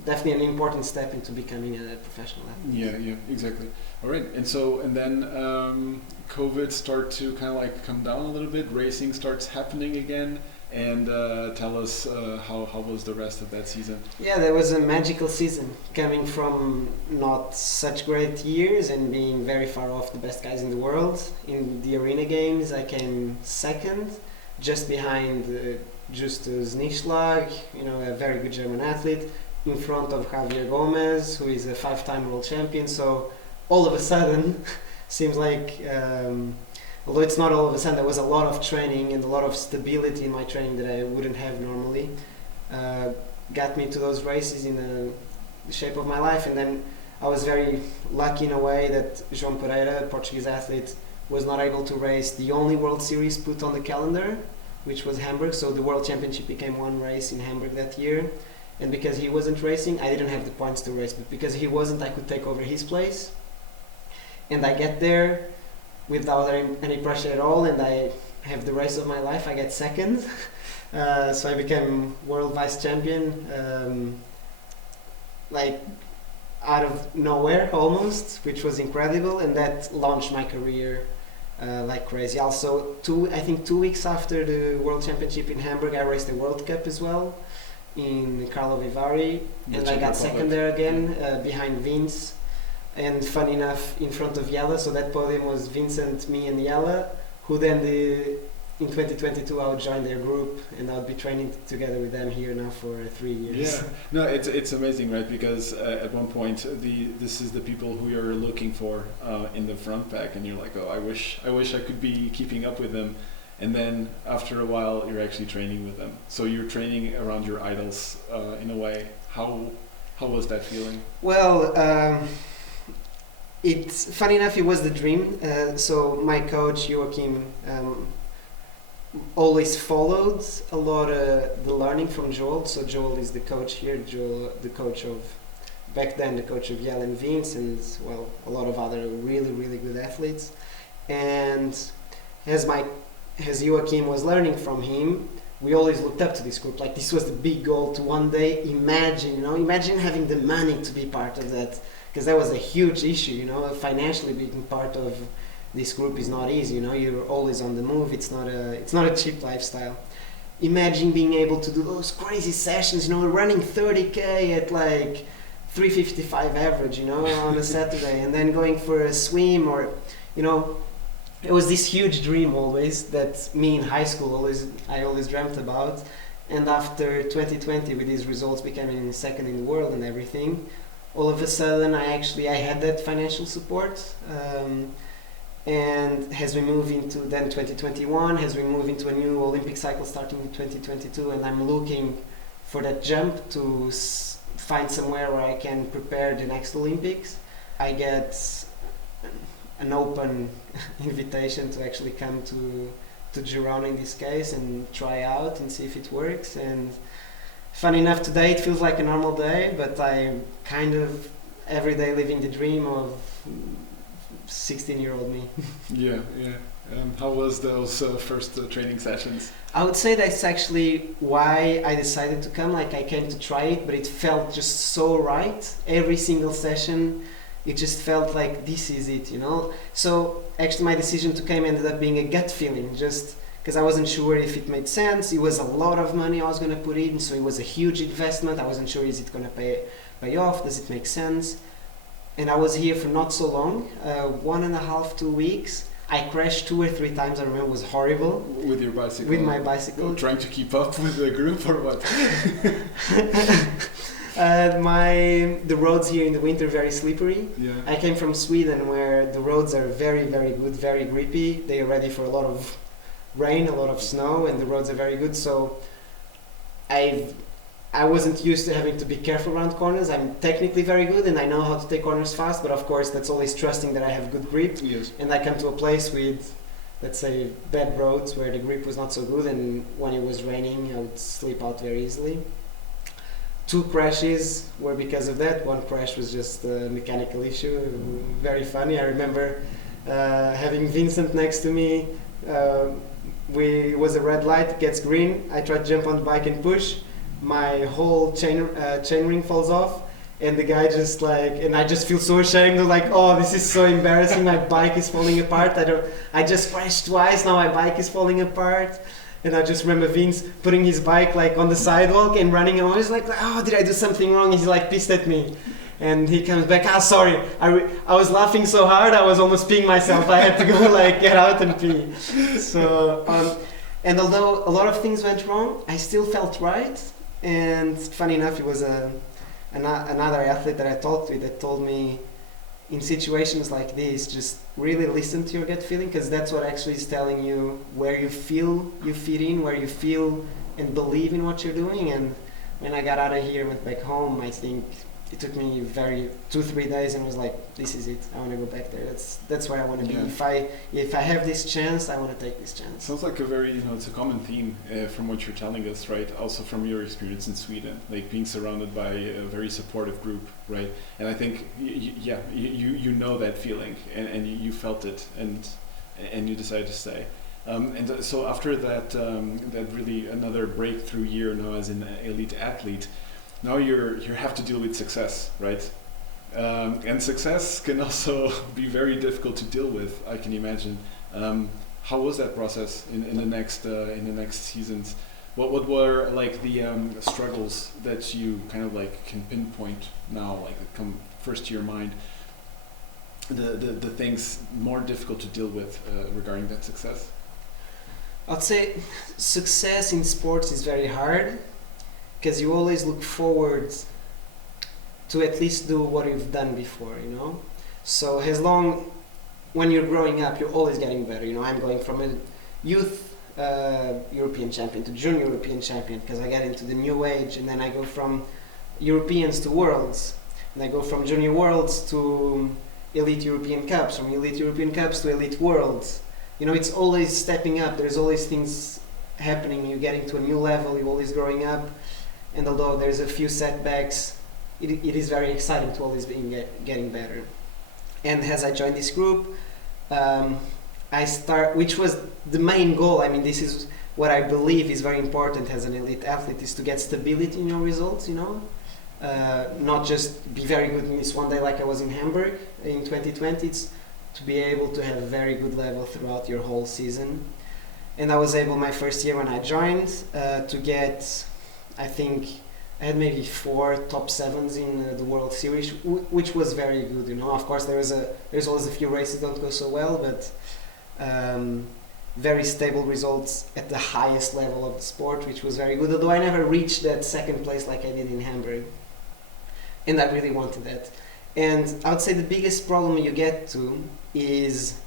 definitely an important step into becoming a professional athlete. Yeah, exactly. All right, and then COVID start to kind of like come down a little bit. Racing starts happening again, and tell us how was the rest of that season? Yeah, there was a magical season, coming from not such great years and being very far off the best guys in the world. In the arena games, I came second, just behind Justus Nischlag, a very good German athlete, in front of Javier Gomez, who is a 5-time world champion. So all of a sudden, seems like, although it's not all of a sudden, there was a lot of training and a lot of stability in my training that I wouldn't have normally. Got me to those races in the shape of my life, and then I was very lucky in a way that João Pereira, Portuguese athlete, was not able to race the only World Series put on the calendar, which was Hamburg. So the World Championship became one race in Hamburg that year, and because he wasn't racing, I didn't have the points to race, but because he wasn't, I could take over his place. And I get there without any pressure at all, and I have the race of my life. I get second, so I became world vice champion, like out of nowhere almost, which was incredible, and that launched my career like crazy. Also, 2 weeks after the World Championship in Hamburg, I raced the World Cup as well in Carlo Vivari, and I got second there again, behind Vince, and funny enough, in front of Jelle. So that podium was Vincent, me and Jelle, who then in 2022 I would join their group, and I would be training together with them here now for 3 years. Yeah, no, it's amazing, right? Because at one point this is the people who you're looking for in the front pack, and you're like, oh, I wish I could be keeping up with them. And then after a while, you're actually training with them. So you're training around your idols in a way. How was that feeling? Well, it's funny enough, it was the dream. So my coach Joachim always followed a lot the learning from Joel. So Joel is the coach here. Joel, the coach of back then, the coach of Jelle and Vince, and well, a lot of other really, really good athletes. And as Joachim was learning from him, we always looked up to this group. Like, this was the big goal to one day imagine having the money to be part of that, because that was a huge issue. Financially being part of this group is not easy. You're always on the move. It's not a cheap lifestyle. Imagine being able to do those crazy sessions. Running 30k at like 3:55 average. On a Saturday, and then going for a swim, or it was this huge dream always that me in high school I always dreamt about. And after 2020, with these results becoming second in the world and everything, all of a sudden I had that financial support. And as we move into then 2021, as we move into a new Olympic cycle starting in 2022, and I'm looking for that jump to find somewhere where I can prepare the next Olympics, I get an open invitation to actually come to Girona in this case and try out and see if it works. And funny enough, today it feels like a normal day, but I'm kind of every day living the dream of 16-year-old me. Yeah. How was those first training sessions? I would say that's actually why I decided to come. Like, I came to try it, but it felt just so right. Every single session, it just felt like this is it, So actually my decision to come ended up being a gut feeling, just because I wasn't sure if it made sense. It was a lot of money I was going to put in, so it was a huge investment. I wasn't sure, is it going to pay off? Does it make sense? And I was here for not so long, 1.5, 2 weeks. I crashed 2 or 3 times. I remember it was horrible. With your bicycle? With my bicycle. Trying to keep up with the group or what? The roads here in the winter are very slippery. Yeah. I came from Sweden, where the roads are very, very good, very grippy. They are ready for a lot of rain, a lot of snow, and the roads are very good. So I wasn't used to having to be careful around corners. I'm technically very good and I know how to take corners fast, but of course that's always trusting that I have good grip. Yes. And I come to a place with, let's say, bad roads where the grip was not so good, and when it was raining I would slip out very easily. 2 crashes were because of that. One crash was just a mechanical issue, very funny. I remember having Vincent next to me. It was a red light, gets green, I try to jump on the bike and push. My whole chain ring falls off, and the guy just and I just feel so ashamed. Like, oh, this is so embarrassing. My bike is falling apart. I just crashed twice. Now my bike is falling apart. And I just remember Vince putting his bike on the sidewalk and running away. He's like, oh, did I do something wrong? And he's pissed at me. And he comes back, sorry. I was laughing so hard I was almost peeing myself. I had to go get out and pee. So, and although a lot of things went wrong, I still felt right. And funny enough, it was another athlete that I talked with that told me, in situations like this, just really listen to your gut feeling, because that's what actually is telling you where you feel you fit in, where you feel and believe in what you're doing. And when I got out of here and went back home, I think it took me 2-3 days, and was like, this is it. I want to go back there. That's where I want to be. If I have this chance, I want to take this chance. Sounds like a very, it's a common theme from what you're telling us, right? Also from your experience in Sweden, being surrounded by a very supportive group, right? And I think, you know that feeling, and you felt it, and you decided to stay. And so after that, that really another breakthrough year now as an elite athlete. Now you have to deal with success, right? And success can also be very difficult to deal with, I can imagine. How was that process in the next seasons? What were the struggles that you kind of can pinpoint now, come first to your mind? The things more difficult to deal with regarding that success. I'd say success in sports is very hard, because you always look forward to at least do what you've done before, So when you're growing up, you're always getting better. I'm going from a youth European champion to junior European champion, because I get into the new age, and then I go from Europeans to worlds, and I go from junior worlds to elite European cups, from elite European cups to elite worlds. It's always stepping up. There's always things happening. You're getting to a new level. You're always growing up. And although there's a few setbacks, it is very exciting to always be getting better. And as I joined this group, which was the main goal. This is what I believe is very important as an elite athlete, is to get stability in your results, not just be very good in this one day like I was in Hamburg in 2020. It's to be able to have a very good level throughout your whole season. And I was able, my first year when I joined, to get, I think I had maybe 4 top 7s in the World Series, which was very good. Of course there's always a few races that don't go so well, but very stable results at the highest level of the sport, which was very good. Although I never reached that second place like I did in Hamburg, and I really wanted that. And I would say the biggest problem you get to is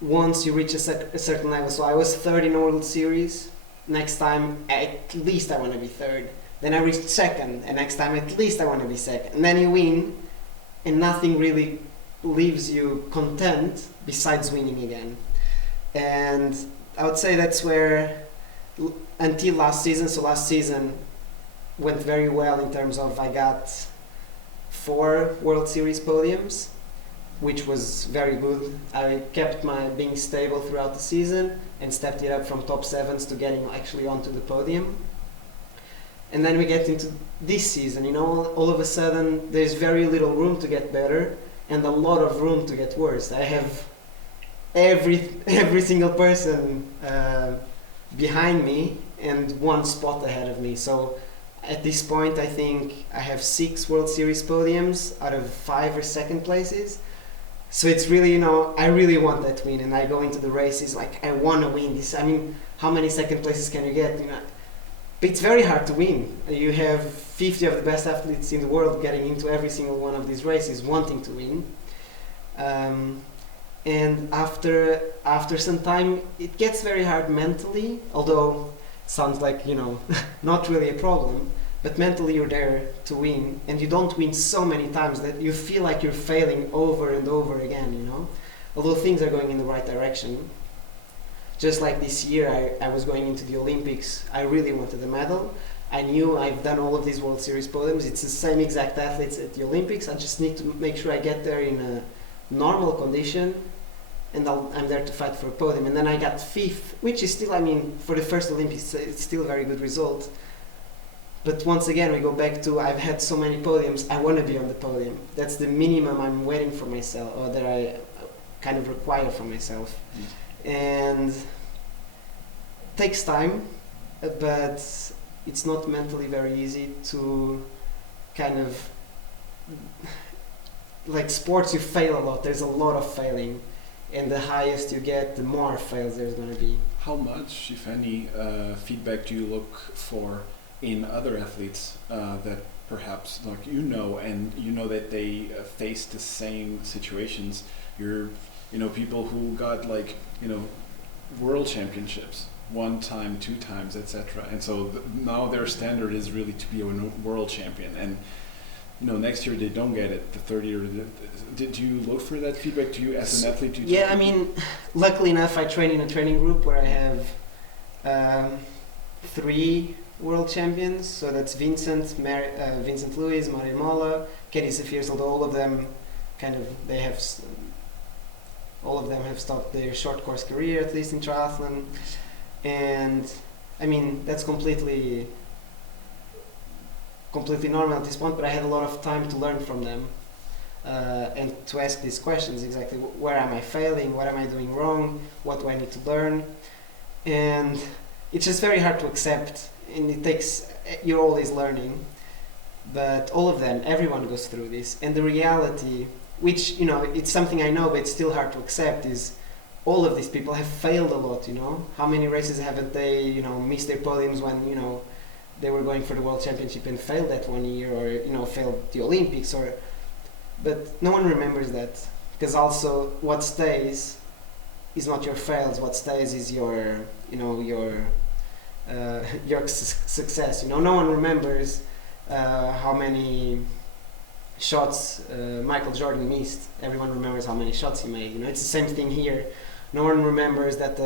once you reach a certain level. So I was third in the World Series. Next time, at least I want to be third. Then I reached second, and next time, at least I want to be second. And then you win, and nothing really leaves you content besides winning again. And I would say that's where, until last season, so last season went very well in terms of I got 4 World Series podiums, which was very good. I kept my being stable throughout the season and stepped it up from top 7s to getting actually onto the podium. And then we get into this season, all of a sudden there's very little room to get better and a lot of room to get worse. I have every single person behind me and 1 spot ahead of me. So at this point I think I have 6 World Series podiums out of 5 or second places. So it's really, I really want that win, and I go into the races like I want to win this. How many second places can you get? But it's very hard to win. You have 50 of the best athletes in the world getting into every single one of these races, wanting to win. and after some time it gets very hard mentally, although sounds like, you know, not really a problem, but mentally you're there to win, and you don't win so many times that you feel like you're failing over and over again, you know, although things are going in the right direction. Just like this year, I was going into the Olympics, I really wanted a medal. I knew I've done all of these World Series podiums, it's the same exact athletes at the Olympics, I just need to make sure I get there in a normal condition, and I'm there to fight for a podium. And then I got 5th, which is still, I mean, for the first Olympics, it's still a very good result. But once again, we go back to, I've had so many podiums, I want to be on the podium. That's the minimum I'm waiting for myself, or that I kind of require from myself. And it takes time, but it's not mentally very easy to kind of, like sports, you fail a lot, there's a lot of failing, and the highest you get, the more fails there's going to be. How much, if any, feedback do you look for in other athletes that perhaps, like, and you know that they face the same situations? You know, people who got, like, you know, world championships 1 time, 2 times, etc. And so now their standard is really to be a world champion, and you know, next year they don't get it, the third year. Did you look for that feedback? Do you, as an athlete, yeah, I mean, luckily enough, I train in a training group where I have 3 world champions. So that's Vincent Luis, Mario Mola, Katie Safirs, although all of them have stopped their short course career, at least in triathlon. And I mean, that's completely normal at this point, but I had a lot of time to learn from them and to ask these questions, exactly where am I failing, what am I doing wrong, what do I need to learn. And it's just very hard to accept, and it takes, you're always learning, but all of them, everyone goes through this. And the reality, which, you know, it's something I know but it's still hard to accept, is all of these people have failed a lot, you know. How many races haven't they, you know, missed their podiums when, you know, they were going for the World Championship and failed that one year, or, you know, failed the Olympics, or, but no one remembers that, because also what stays is not your fails, what stays is your, you know, your success, you know. No one remembers how many shots Michael Jordan missed. Everyone remembers how many shots he made, you know. It's the same thing here. No one remembers that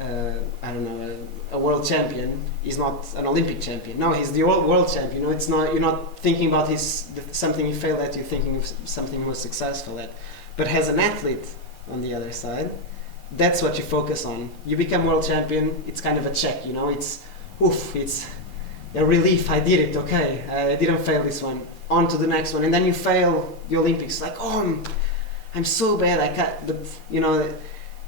a world champion is not an Olympic champion. No, he's the world champion. You know, it's not, you're not thinking about something he failed at, you're thinking of something he was successful at. But as an athlete, on the other side, that's what you focus on. You become world champion, it's kind of a check, you know, it's a relief, I did it, okay, I didn't fail this one, on to the next one. And then you fail the Olympics, like, oh, I'm so bad, I can't, but, you know,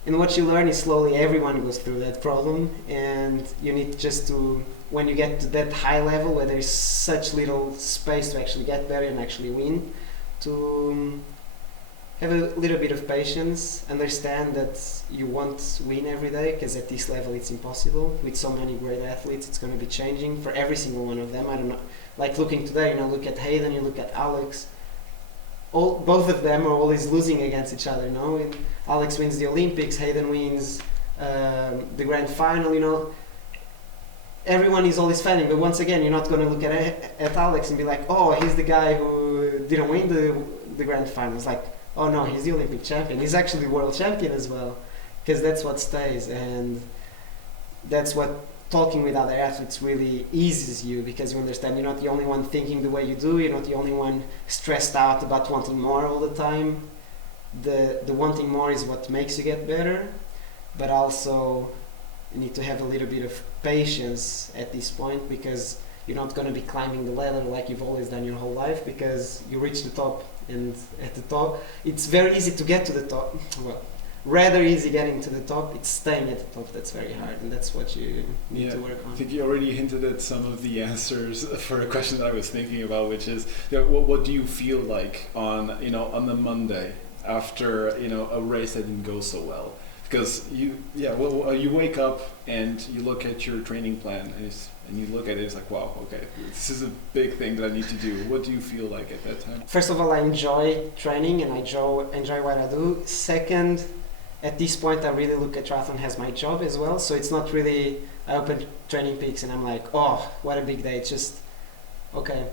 and what you learn is slowly everyone goes through that problem, and you need just to, when you get to that high level where there is such little space to actually get better and actually win, to have a little bit of patience, understand that you won't win every day, because at this level it's impossible. With so many great athletes, it's going to be changing for every single one of them. I don't know, like looking today, you know, look at Hayden, you look at Alex, both of them are always losing against each other, you know. And Alex wins the Olympics, Hayden wins the grand final, you know. Everyone is always failing, but once again, you're not going to look at Alex and be like, oh, he's the guy who didn't win the grand final. It's like, oh no, he's the Olympic champion. He's actually world champion as well, because that's what stays, and that's what talking with other athletes really eases you, because you understand you're not the only one thinking the way you do, you're not the only one stressed out about wanting more all the time. The wanting more is what makes you get better, but also you need to have a little bit of patience at this point, because you're not going to be climbing the ladder like you've always done your whole life, because you reach the top, and at the top it's very easy to get to the top. Well, rather easy getting to the top, it's staying at the top that's very hard, and that's what you need to work on. I think you already hinted at some of the answers for a question that I was thinking about, which is, you know, what do you feel like on the Monday after, you know, a race that didn't go so well? because you wake up and you look at your training plan and you look at it, it's like, wow, okay, this is a big thing that I need to do. What do you feel like at that time? First of all, I enjoy training and I enjoy what I do. Second, at this point, I really look at triathlon as my job as well. So it's not really, I open Training Peaks and I'm like, oh, what a big day. It's just, okay,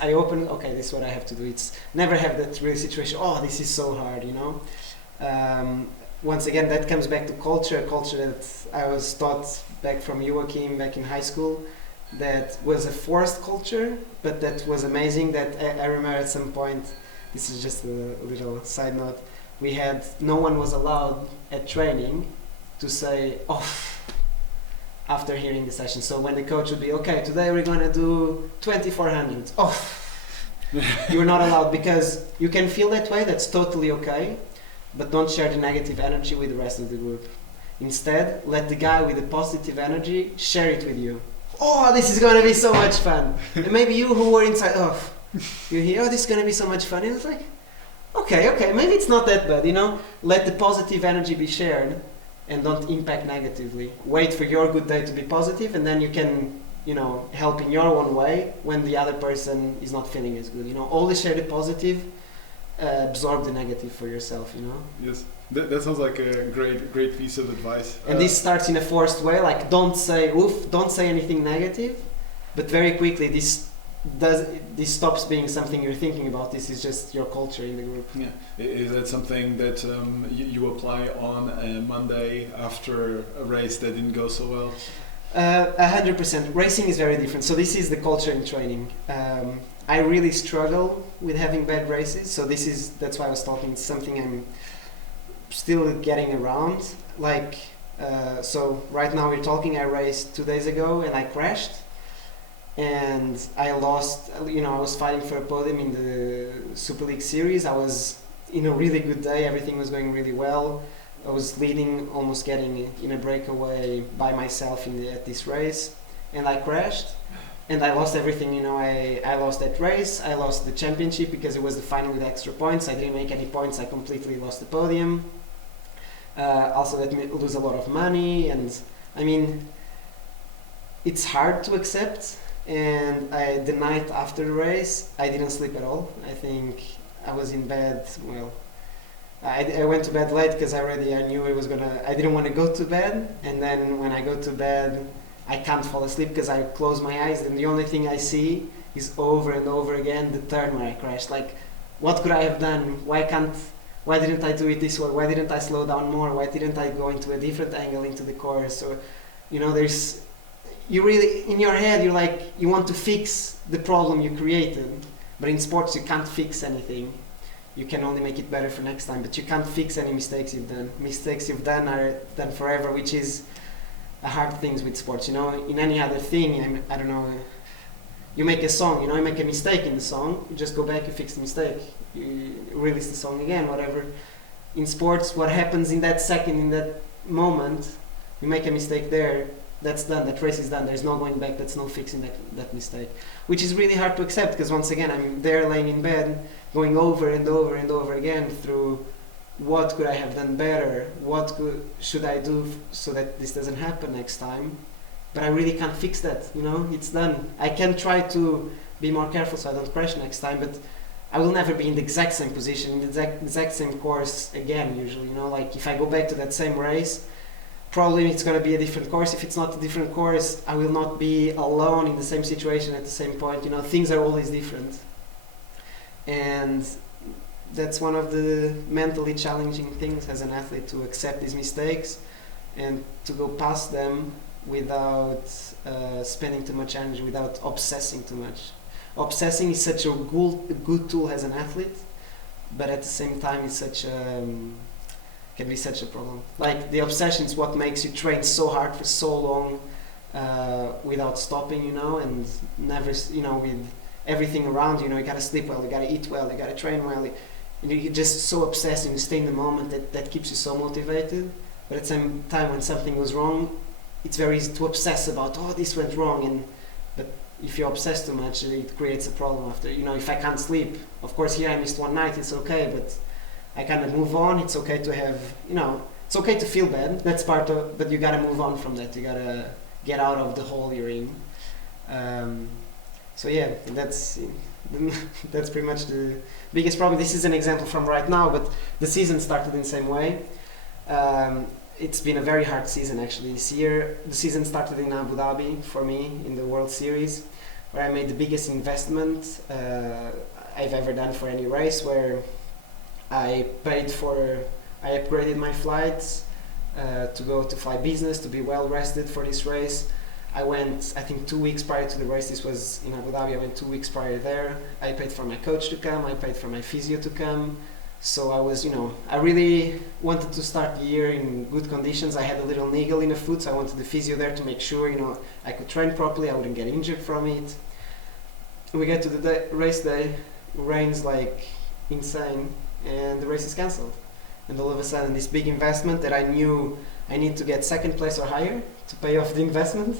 I open, okay, this is what I have to do. It's never have that real situation, oh, this is so hard, you know. Once again, that comes back to culture that I was taught back from Joachim back in high school, that was a forced culture, but that was amazing. That I remember at some point, this is just a little side note, no one was allowed at training to say off after hearing the session. So when the coach would be, okay, today we're going to do 2400 off. You're not allowed, because you can feel that way, that's totally okay, but don't share the negative energy with the rest of the group. Instead, let the guy with the positive energy share it with you. Oh, this is going to be so much fun. And maybe you who were inside, you hear, oh, this is going to be so much fun. And it's like, okay, maybe it's not that bad, you know? Let the positive energy be shared and don't impact negatively. Wait for your good day to be positive, and then you can, you know, help in your own way when the other person is not feeling as good. You know, always share the positive, absorb the negative for yourself, you know? Yes, that sounds like a great piece of advice. And this starts in a forced way, like don't say oof, don't say anything negative, but very quickly this stops being something you're thinking about. This is just your culture in the group. Yeah, is that something that you apply on a Monday after a race that didn't go so well? 100%. Racing is very different. So this is the culture in training. I really struggle with having bad races. So that's why I was talking. It's something I'm still getting around. Like, so right now we're talking. I raced 2 days ago and I crashed, and I lost. You know, I was fighting for a podium in the Super League series. I was in a really good day. Everything was going really well. I was leading, almost getting in a breakaway by myself at this race, and I crashed. And I lost everything, you know, I lost that race, I lost the championship because it was the final with extra points. I didn't make any points, I completely lost the podium. Also that made me lose a lot of money, and I mean, it's hard to accept. And the night after the race, I didn't sleep at all. I think I was in bed, well, I went to bed late because I knew I didn't want to go to bed, and then when I go to bed, I can't fall asleep because I close my eyes and the only thing I see is over and over again the turn where I crashed. Like, what could I have done? Why didn't I do it this way? Why didn't I slow down more? Why didn't I go into a different angle into the course? Or, you know, you really, in your head, you're like, you want to fix the problem you created. But in sports, you can't fix anything. You can only make it better for next time, but you can't fix any mistakes you've done. Mistakes you've done are done forever, which is a hard things with sports. You know, in any other thing, I don't know, you make a song, you know, you make a mistake in the song, you just go back, you fix the mistake, you release the song again, whatever. In sports, what happens in that second, in that moment, you make a mistake there, that's done, that race is done, there's no going back, there's no fixing that mistake. Which is really hard to accept, because once again, I'm there laying in bed, going over and over and over again through what could I have done better, should I do so that this doesn't happen next time. But I really can't fix that, you know, it's done. I can try to be more careful so I don't crash next time, but I will never be in the exact same position, in the exact same course again, usually, you know, like if I go back to that same race, probably it's going to be a different course. If it's not a different course, I will not be alone in the same situation at the same point, you know, things are always different. And that's one of the mentally challenging things as an athlete, to accept these mistakes and to go past them without spending too much energy, without obsessing too much. Obsessing is such a good tool as an athlete, but at the same time it's can be such a problem. Like, the obsession is what makes you train so hard for so long without stopping, you know, and never, you know, with everything around you, you know, you gotta sleep well, you gotta eat well, you gotta train well, you're just so obsessed and you stay in the moment that keeps you so motivated. But at the same time, when something goes wrong, it's very easy to obsess about, oh, this went wrong, but if you obsess too much, it creates a problem after. You know, if I can't sleep, of course, here I missed one night, it's okay, but I kind of move on. It's okay to have, you know, it's okay to feel bad. That's part of, but you gotta move on from that. You gotta get out of the hole you're in. So yeah, that's that's pretty much the biggest problem. This is an example from right now, but the season started in the same way. It's been a very hard season actually this year. The season started in Abu Dhabi for me in the World Series, where I made the biggest investment I've ever done for any race, where I upgraded my flights to go to fly business, to be well rested for this race. I went, I think 2 weeks prior to the race. This was in Abu Dhabi. I went 2 weeks prior there. I paid for my coach to come. I paid for my physio to come. So I was, I really wanted to start the year in good conditions. I had a little niggle in the foot, so I wanted the physio there to make sure, I could train properly. I wouldn't get injured from it. We get to the race day. Rains like insane, and the race is cancelled. And all of a sudden, this big investment that I knew I need to get second place or higher to pay off the investment,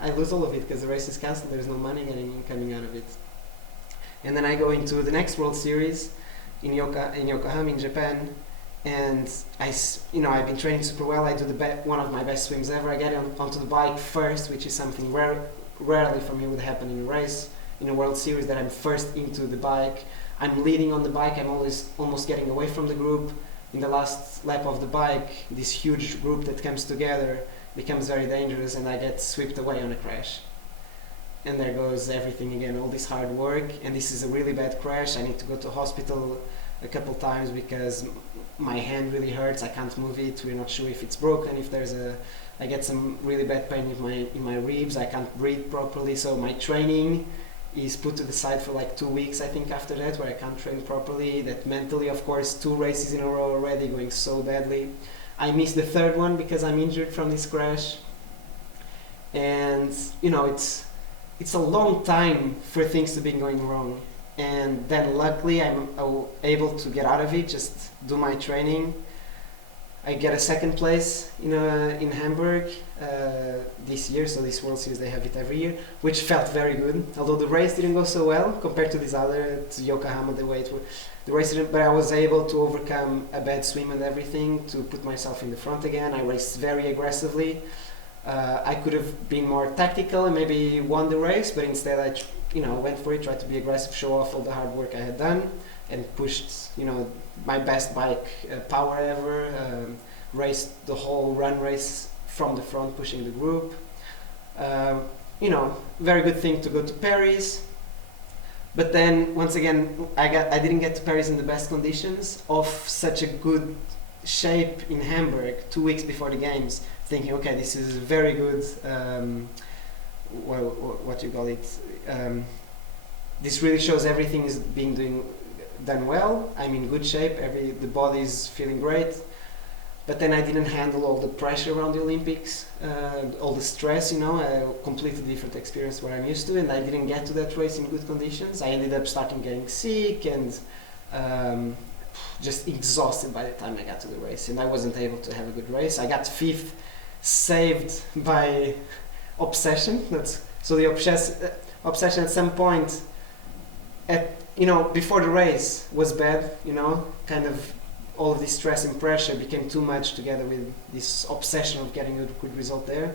I lose all of it because the race is cancelled. There's no money coming out of it. And then I go into the next World Series in Yokohama in Japan, and I've been training super well. I do one of my best swims ever. I get onto the bike first, which is something rarely for me would happen in a race, in a World Series, that I'm first into the bike. I'm leading on the bike. I'm always almost getting away from the group. In the last lap of the bike, this huge group that comes together becomes very dangerous, and I get swept away on a crash. And there goes everything again, all this hard work, and this is a really bad crash. I need to go to hospital a couple times because my hand really hurts. I can't move it. We're not sure if it's broken. I get some really bad pain in my ribs. I can't breathe properly. So my training is put to the side for like 2 weeks, I think, after that, where I can't train properly. That mentally, of course, 2 races in a row already going so badly. I missed the third one because I'm injured from this crash. And it's a long time for things to be going wrong. And then luckily I'm able to get out of it, just do my training. I get a second place in Hamburg this year, so this World Series, they have it every year, which felt very good. Although the race didn't go so well compared to to Yokohama, the race didn't, but I was able to overcome a bad swim and everything to put myself in the front again. I raced very aggressively. I could have been more tactical and maybe won the race, but instead I went for it, tried to be aggressive, show off all the hard work I had done, and pushed my best bike power ever. Raced the whole run race from the front, pushing the group. Very good thing to go to Paris. But then once again, I didn't get to Paris in the best conditions, of such a good shape in Hamburg 2 weeks before the games, thinking, okay, this is very good. What you call it? This really shows everything is done well. I'm in good shape. The body is feeling great. But then I didn't handle all the pressure around the Olympics, all the stress. A completely different experience where I'm used to, and I didn't get to that race in good conditions. I ended up starting getting sick and just exhausted by the time I got to the race, and I wasn't able to have a good race. I got fifth, saved by obsession. So the obsession at some point, before the race was bad. Kind of all of this stress and pressure became too much together with this obsession of getting a good result there.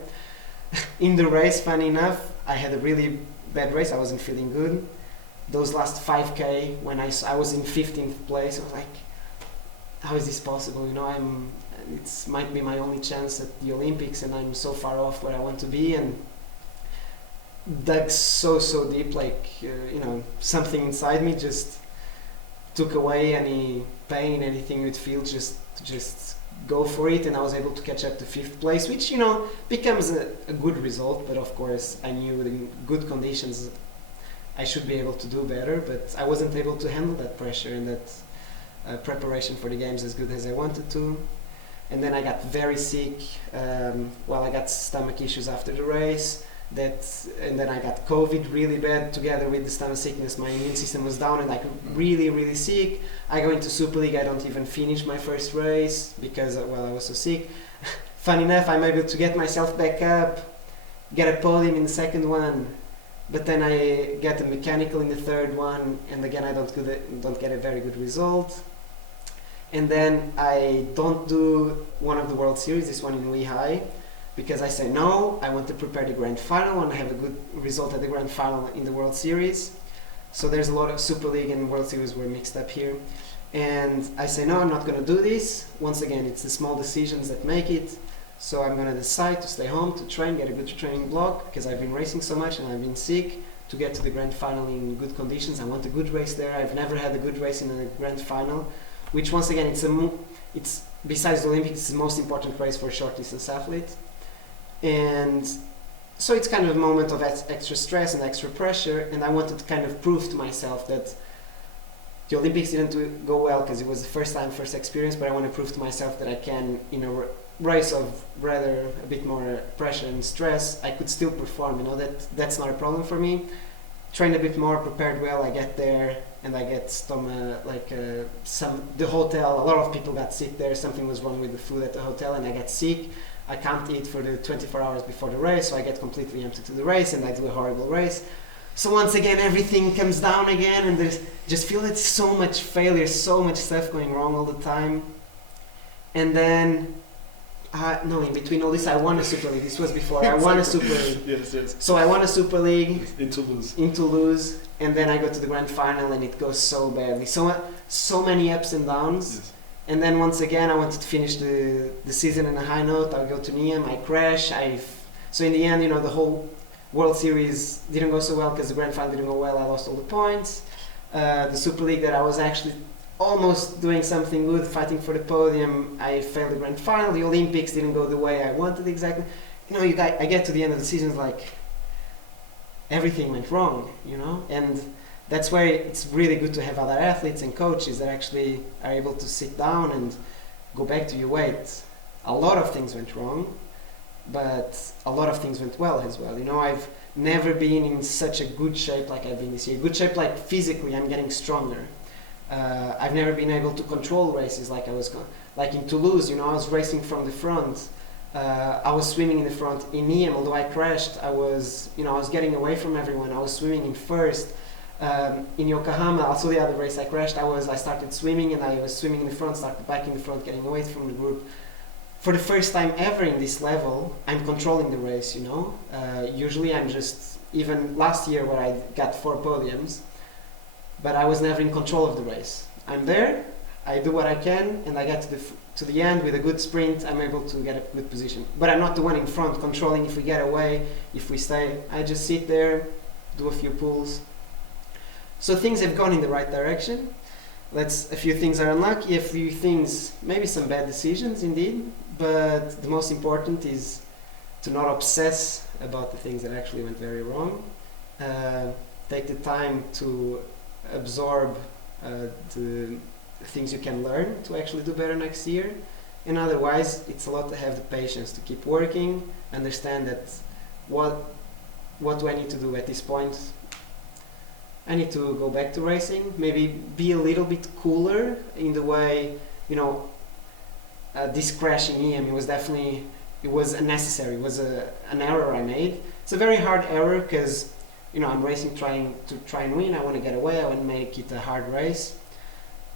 In the race, funny enough, I had a really bad race. I wasn't feeling good. Those last 5K, when I was in 15th place, I was like, how is this possible? It might be my only chance at the Olympics, and I'm so far off where I want to be. And dug so deep, like something inside me just took away any pain, anything you'd feel, just go for it. And I was able to catch up to 5th place, which becomes a good result. But of course, I knew in good conditions I should be able to do better, but I wasn't able to handle that pressure and that preparation for the games as good as I wanted to. And then I got very sick. I got stomach issues after the race. And then I got COVID really bad together with the stomach sickness. My immune system was down and I got really, really sick. I go into Super League. I don't even finish my first race because I was so sick. Fun enough, I'm able to get myself back up, get a podium in the second one, but then I get a mechanical in the third one, and again I don't get a very good result. And then I don't do one of the World Series, this one in Lehigh, because I say no, I want to prepare the Grand Final and have a good result at the Grand Final in the World Series. So there's a lot of Super League and World Series were mixed up here. And I say no, I'm not going to do this. Once again, it's the small decisions that make it. So I'm going to decide to stay home, to train, get a good training block, because I've been racing so much and I've been sick, to get to the Grand Final in good conditions. I want a good race there. I've never had a good race in a Grand Final, which once again, it's besides the Olympics, it's the most important race for a short distance athlete. And so it's kind of a moment of extra stress and extra pressure, and I wanted to kind of prove to myself that the Olympics didn't go well because it was the first experience, but I want to prove to myself that I can, in a race of rather a bit more pressure and stress, I could still perform, that's not a problem for me. Trained a bit more, prepared well, I get there and I get the hotel, a lot of people got sick there, something was wrong with the food at the hotel and I get sick. I can't eat for the 24 hours before the race, so I get completely empty to the race and I do a horrible race. So once again, everything comes down again and there's just feel it's so much failure, so much stuff going wrong all the time. And then, in between all this, I won a Super League. This was before. I won a Super League. Yes. So I won a Super League. In Toulouse. In Toulouse. And then I go to the Grand Final and it goes so badly. So many ups and downs. Yes. And then once again, I wanted to finish the season on a high note. I go to Nîmes, I crash. So in the end, the whole World Series didn't go so well because the Grand Final didn't go well. I lost all the points. The Super League that I was actually almost doing something good, fighting for the podium, I failed the Grand Final. The Olympics didn't go the way I wanted exactly. I get to the end of the season, it's like everything went wrong, and that's where it's really good to have other athletes and coaches that actually are able to sit down and go back to your weight. A lot of things went wrong, but a lot of things went well as well. I've never been in such a good shape like I've been this year. Good shape like physically, I'm getting stronger. I've never been able to control races like I was, like in Toulouse, I was racing from the front. I was swimming in the front. In Nîmes, although I crashed, I was getting away from everyone. I was swimming in first. In Yokohama, also the other race I crashed, I started swimming and I was swimming in the front, started back in the front, getting away from the group. For the first time ever in this level, I'm controlling the race, Usually I'm just, even last year where I got 4 podiums, but I was never in control of the race. I'm there, I do what I can, and I get to the end with a good sprint, I'm able to get a good position. But I'm not the one in front controlling if we get away, if we stay. I just sit there, do a few pulls. So things have gone in the right direction. A few things are unlucky, a few things, maybe some bad decisions indeed, but the most important is to not obsess about the things that actually went very wrong. Take the time to absorb the things you can learn to actually do better next year. And otherwise, it's a lot to have the patience to keep working, understand that what do I need to do at this point? I need to go back to racing, maybe be a little bit cooler in the way, this crash in EM, it was unnecessary, it was an error I made. It's a very hard error because, I'm racing trying and win, I want to get away, I want to make it a hard race.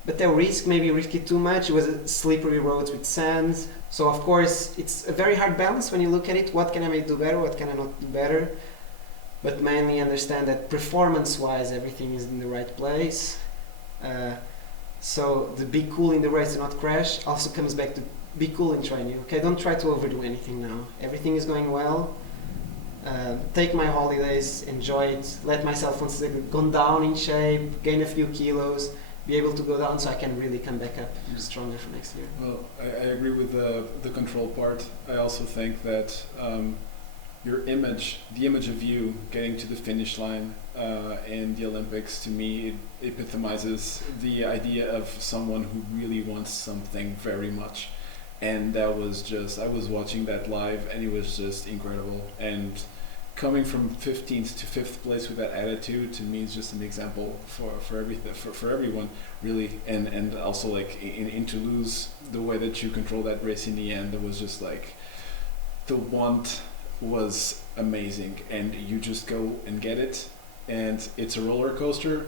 But the maybe risk it too much, it was a slippery roads with sand. So of course, it's a very hard balance when you look at it, what can I do better, what can I not do better? But mainly understand that performance-wise, everything is in the right place. So the be cool in the race and not crash also comes back to be cool in training. Okay, don't try to overdo anything now. Everything is going well. Take my holidays, enjoy it. Let myself once again go down in shape, gain a few kilos, be able to go down so I can really come back up stronger for next year. Well, I agree with the control part. I also think that your image, the image of you getting to the finish line in the Olympics, to me, it epitomizes the idea of someone who really wants something very much. And that was just, I was watching that live and it was just incredible. And coming from 15th to 5th place with that attitude, to me, is just an example for everything, for everyone, really. And also like in Toulouse, the way that you control that race in the end, it was just like, the want was amazing, and you just go and get it, and it's a roller coaster,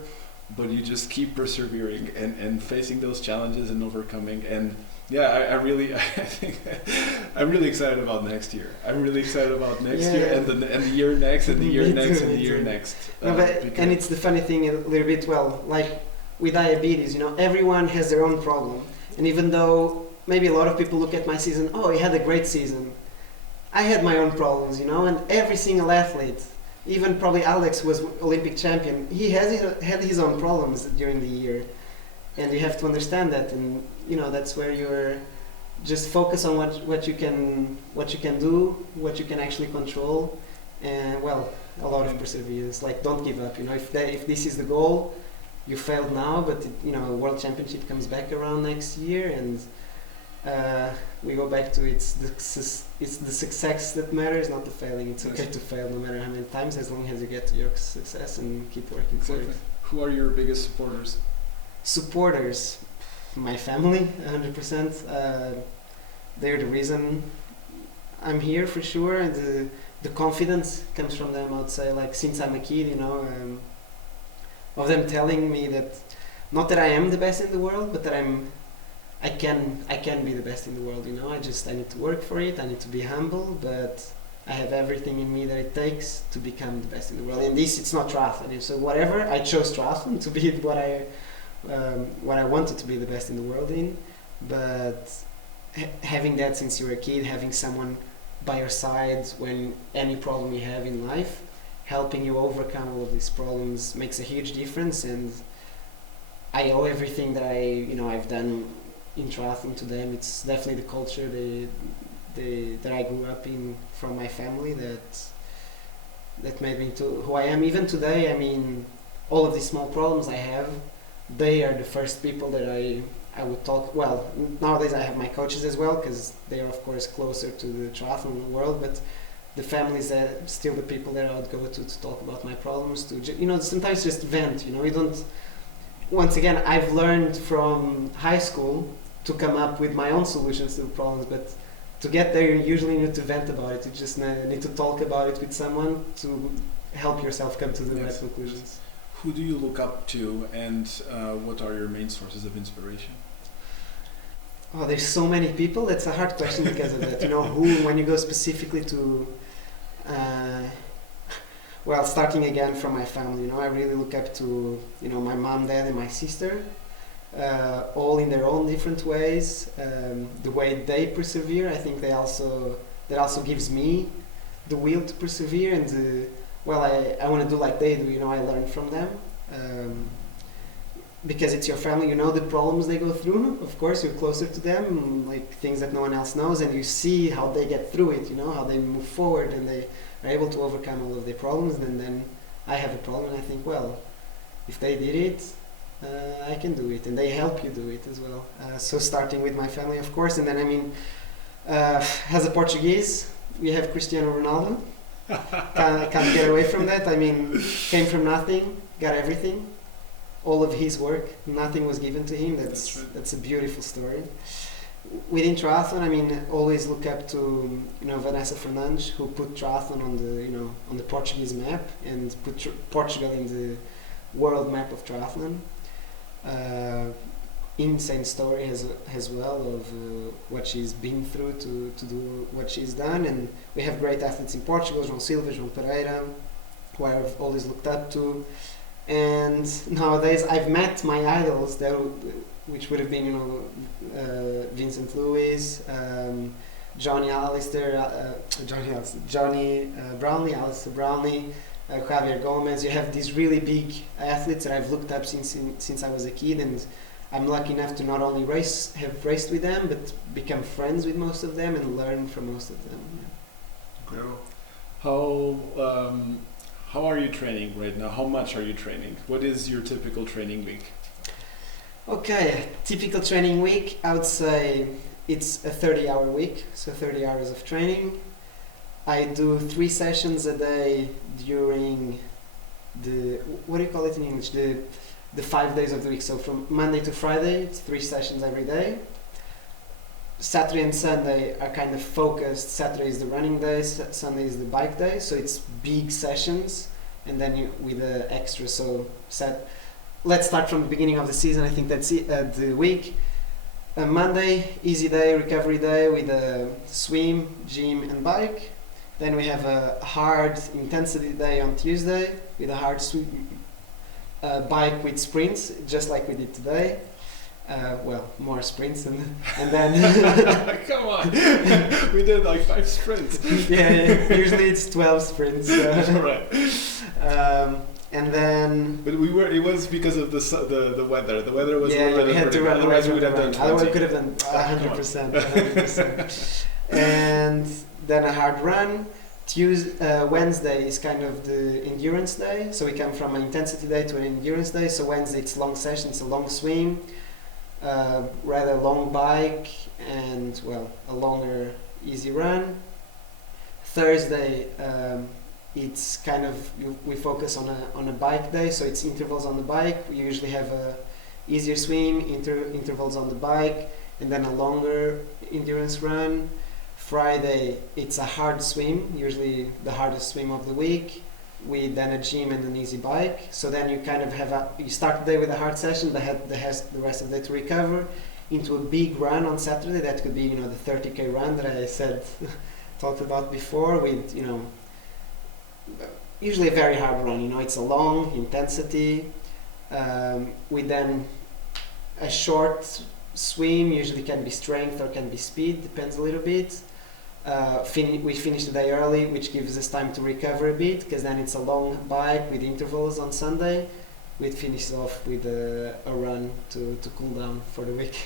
but you just keep persevering and facing those challenges and overcoming. And yeah, I really, I think I'm really excited about next year. I'm really excited about next year and the year next and the year next and the year next. No, and it's the funny thing a little bit, well, like with diabetes, you know, everyone has their own problem. And even though maybe a lot of people look at my season, oh, he had a great season, I had my own problems, you know, and every single athlete, even probably Alex was Olympic champion, he had his own problems during the year. And you have to understand that, and you know, that's where you're just focus on what you can do, what you can actually control, and well, a lot of perseverance. Like, don't give up. You know, if this is the goal, you failed now, but you know, World Championship comes back around next year, and we go back to it's the success that matters, not the failing. It's okay to fail no matter how many times, as long as you get to your success and keep working for it. Who are your biggest supporters? Supporters, my family, 100%. They're the reason I'm here for sure, and the confidence comes from them. I would say, like, since I'm a kid, you know, of them telling me that not that I am the best in the world, but that I can be the best in the world. You know, I need to work for it. I need to be humble, but I have everything in me that it takes to become the best in the world. And this, it's not triathlon. So whatever, I chose triathlon to be what I wanted to be the best in the world in, but having that since you were a kid, having someone by your side when any problem you have in life, helping you overcome all of these problems makes a huge difference. And I owe everything that I've done in triathlon to them. It's definitely the culture that I grew up in from my family that made me to who I am even today. I mean, all of these small problems I have, they are the first people that I would talk. Well, nowadays I have my coaches as well, because they are of course closer to the triathlon world, but the families are still the people that I would go to talk about my problems, to sometimes just vent. You know, you don't. Once again, I've learned from high school to come up with my own solutions to the problems, but to get there you usually need to vent about it. You just need to talk about it with someone to help yourself come to the right conclusions. Who do you look up to, and what are your main sources of inspiration? Oh, there's so many people. That's a hard question because of that. You know, when you go specifically to, well, starting again from my family, you know, I really look up to, you know, my mom, dad, and my sister, all in their own different ways. The way they persevere, I think that also gives me the will to persevere, and I want to do like they do. You know, I learn from them. Because it's your family, you know the problems they go through. Of course, you're closer to them, like things that no one else knows, and you see how they get through it, you know, how they move forward, and they are able to overcome all of their problems. And then I have a problem, and I think, well, if they did it, I can do it, and they help you do it as well. So starting with my family, of course, and then I mean, as a Portuguese, we have Cristiano Ronaldo. Can't get away from that. I mean, came from nothing, got everything. All of his work, nothing was given to him. That's a beautiful story. Within triathlon, I mean, always look up to, you know, Vanessa Fernandes, who put triathlon on the Portuguese map and put Portugal in the world map of triathlon. Insane story as well of what she's been through to do what she's done. And we have great athletes in Portugal: João Silva, João Pereira, who I've always looked up to. And nowadays I've met my idols there, which would have been, you know, Vincent Lewis, Johnny Brownlee, Alistair Brownlee, Javier Gomez. You have these really big athletes that I've looked up since I was a kid, and I'm lucky enough to not only have raced with them, but become friends with most of them and learn from most of them. Yeah. How are you training right now? How much are you training? What is your typical training week? Okay, typical training week, I would say it's a 30-hour week, so 30 hours of training. I do 3 sessions a day during what do you call it in English? The 5 days of the week. So from Monday to Friday, it's 3 sessions every day. Saturday and Sunday are kind of focused. Saturday is the running day, Sunday is the bike day, so it's big sessions, and then with the extra. So let's start from the beginning of the season. I think that's it, the week. Monday, easy day, recovery day with a swim, gym and bike. Then we have a hard intensity day on Tuesday with a hard swim, bike with sprints, just like we did today. Well, more sprints and then Come on, we did like 5 sprints. yeah, usually it's 12 sprints. Right. And then But it was because of the weather. The weather was yeah, we had to run. Otherwise, we would have done 20. Otherwise, we could have done 100%. 100%. And then a hard run. Wednesday is kind of the endurance day. So we come from an intensity day to an endurance day. So Wednesday it's long session, it's a long swim, rather long bike, and well, a longer easy run. Thursday. It's kind of we focus on a bike day, so it's intervals on the bike. We usually have a easier swim, intervals on the bike, and then a longer endurance run. Friday it's a hard swim, usually the hardest swim of the week, with then a gym and an easy bike. So then you kind of you start the day with a hard session, the rest of the day to recover, into a big run on Saturday. That could be the 30k run that I talked about before, with usually a very hard run. It's a long intensity, with then a short swim, usually can be strength or can be speed, depends a little bit. We finish the day early, which gives us time to recover a bit, because then it's a long bike with intervals on Sunday. We finish off with a run to cool down for the week.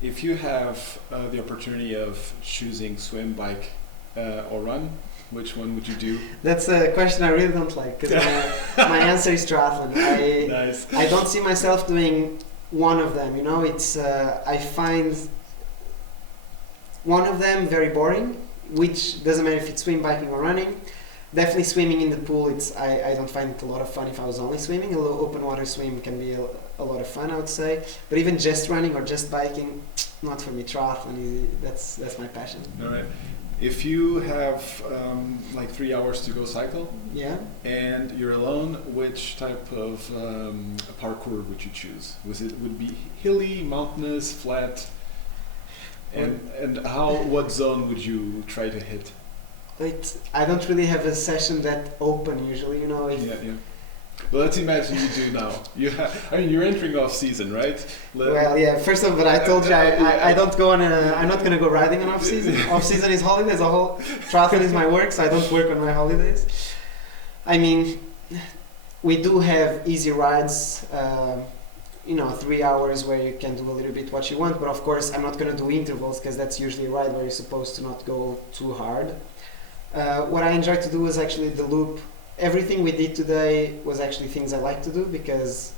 If you have the opportunity of choosing swim, bike, or run, which one would you do? That's a question I really don't like, because my answer is triathlon. Nice. I don't see myself doing one of them. It's I find one of them very boring, which doesn't matter if it's swim, biking or running. Definitely swimming in the pool, I don't find it a lot of fun if I was only swimming. A little open water swim can be a lot of fun, I would say. But even just running or just biking, not for me. Triathlon, that's my passion. All right. If you have like 3 hours to go cycle, yeah, and you're alone, which type of parkour would you choose? Would it be hilly, mountainous, flat? And what zone would you try to hit? I don't really have a session that open usually. Yeah. Well, let's imagine you do now. You're entering off season, right? Well, yeah. First of all, but I told you I don't go on. I'm not gonna go riding on off season. Off season is holidays. Triathlon is my work, so I don't work on my holidays. I mean, we do have easy rides. 3 hours where you can do a little bit what you want. But of course, I'm not gonna do intervals, because that's usually a ride where you're supposed to not go too hard. What I enjoy to do is actually the loop. Everything we did today was actually things I like to do, because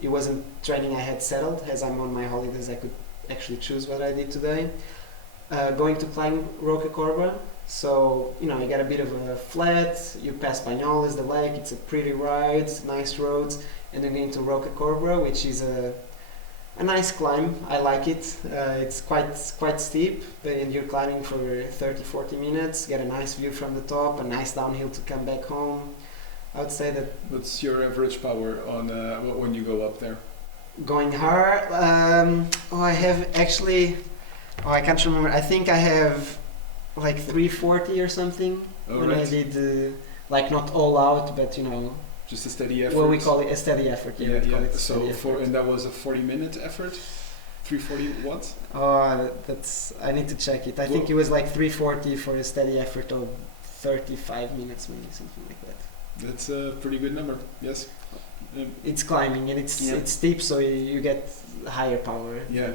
it wasn't training I had settled. As I'm on my holidays, I could actually choose what I did today. Going to climb Roca Corba. So, you get a bit of a flat, you pass Banholes, the lake, it's a pretty ride, nice roads, and then into Roca Corba, which is a nice climb. I like it. It's quite steep, and you're climbing for 30-40 minutes, get a nice view from the top, a nice downhill to come back home. I would say that. What's your average power on when you go up there? Going hard? I have actually. I can't remember. I think I have like 340 or something when I did not all out, but just a steady effort. Well, we call it a steady effort. Yeah. And that was a 40-minute effort. 340 watts. Oh, I need to check it. I think it was like 340 for a steady effort of 35 minutes, maybe something like that. That's a pretty good number. Yes. It's climbing and it's steep, so you get higher power. Yeah,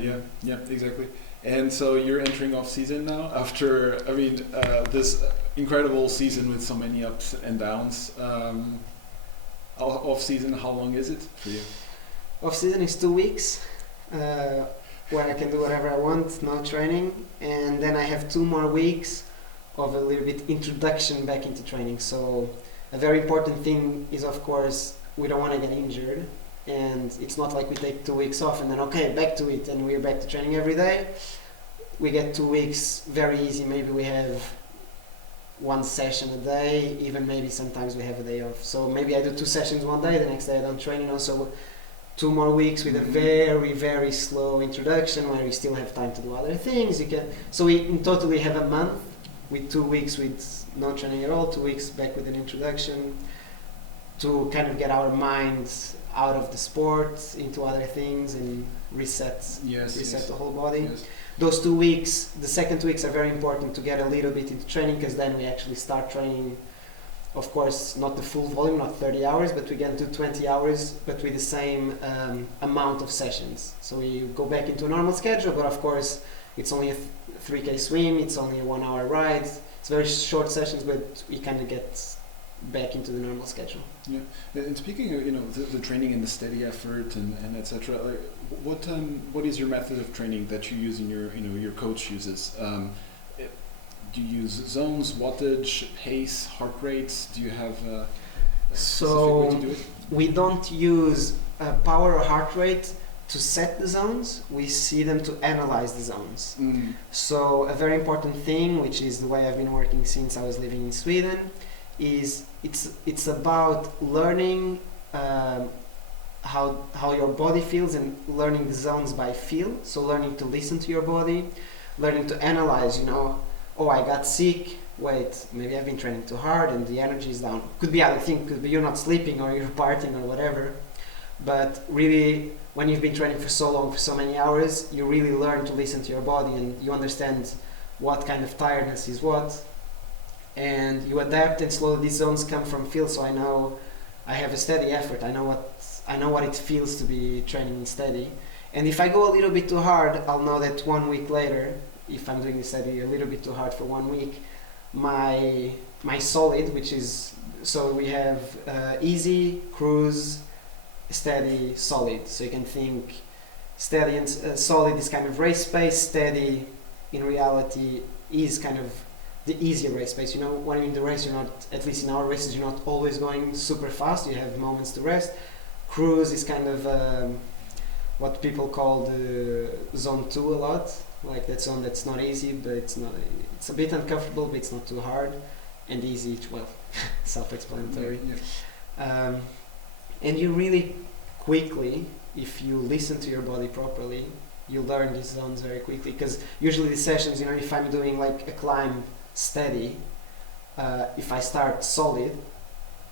exactly. And so you're entering off season now after this incredible season with so many ups and downs. Off season, how long is it for you? Off season is 2 weeks, where I can do whatever I want, no training, and then I have 2 more weeks of a little bit introduction back into training. So a very important thing is, of course, we don't want to get injured, and it's not like we take 2 weeks off and then back to it and we're back to training every day. We get 2 weeks very easy. Maybe we have 1 session a day, even maybe sometimes we have a day off. So maybe I do 2 sessions one day, the next day I don't train. So 2 more weeks with a very, very slow introduction where you still have time to do other things. So we in totally have a month with 2 weeks with no training at all, 2 weeks back with an introduction to kind of get our minds out of the sport into other things and reset the whole body. Yes. Those 2 weeks, the second 2 weeks are very important to get a little bit into training, because then we actually start training, of course, not the full volume, not 30 hours, but we get to 20 hours, but with the same amount of sessions. So we go back into a normal schedule, but of course, it's only a 3K swim, it's only a 1 hour ride. It's very short sessions, but we kind of get back into the normal schedule. Yeah, and speaking of the training and the steady effort and etc. Like, what is your method of training that you use and your coach uses? Do you use zones, wattage, pace, heart rates? Do you have a specific way to do it? We don't use power or heart rate to set the zones. We see them to analyze the zones. So a very important thing, which is the way I've been working since I was living in Sweden, is it's about learning how your body feels and learning the zones by feel. So learning to listen to your body, learning to analyze, oh, I got sick, wait, maybe I've been training too hard and the energy is down. Could be other things, could be you're not sleeping or you're partying or whatever. But really, when you've been training for so long, for so many hours, you really learn to listen to your body and you understand what kind of tiredness is what. And you adapt, and slowly these zones come from feel. So I know I have a steady effort. I know what it feels to be training steady. And if I go a little bit too hard, I'll know that 1 week later, if I'm doing the steady a little bit too hard for 1 week, my solid, which is, so we have easy, cruise, steady, solid. So you can think steady and solid is kind of race pace. Steady in reality is kind of the easier race pace. When you're in the race, you're not, at least in our races, you're not always going super fast. You have moments to rest. Cruise is kind of what people call the zone 2 a lot. Like that zone that's not easy, but it's a bit uncomfortable, but it's not too hard. And easy, well, self-explanatory. Yeah. And you really quickly, if you listen to your body properly, you learn these zones very quickly. Because usually the sessions, if I'm doing like a climb steady, if I start solid,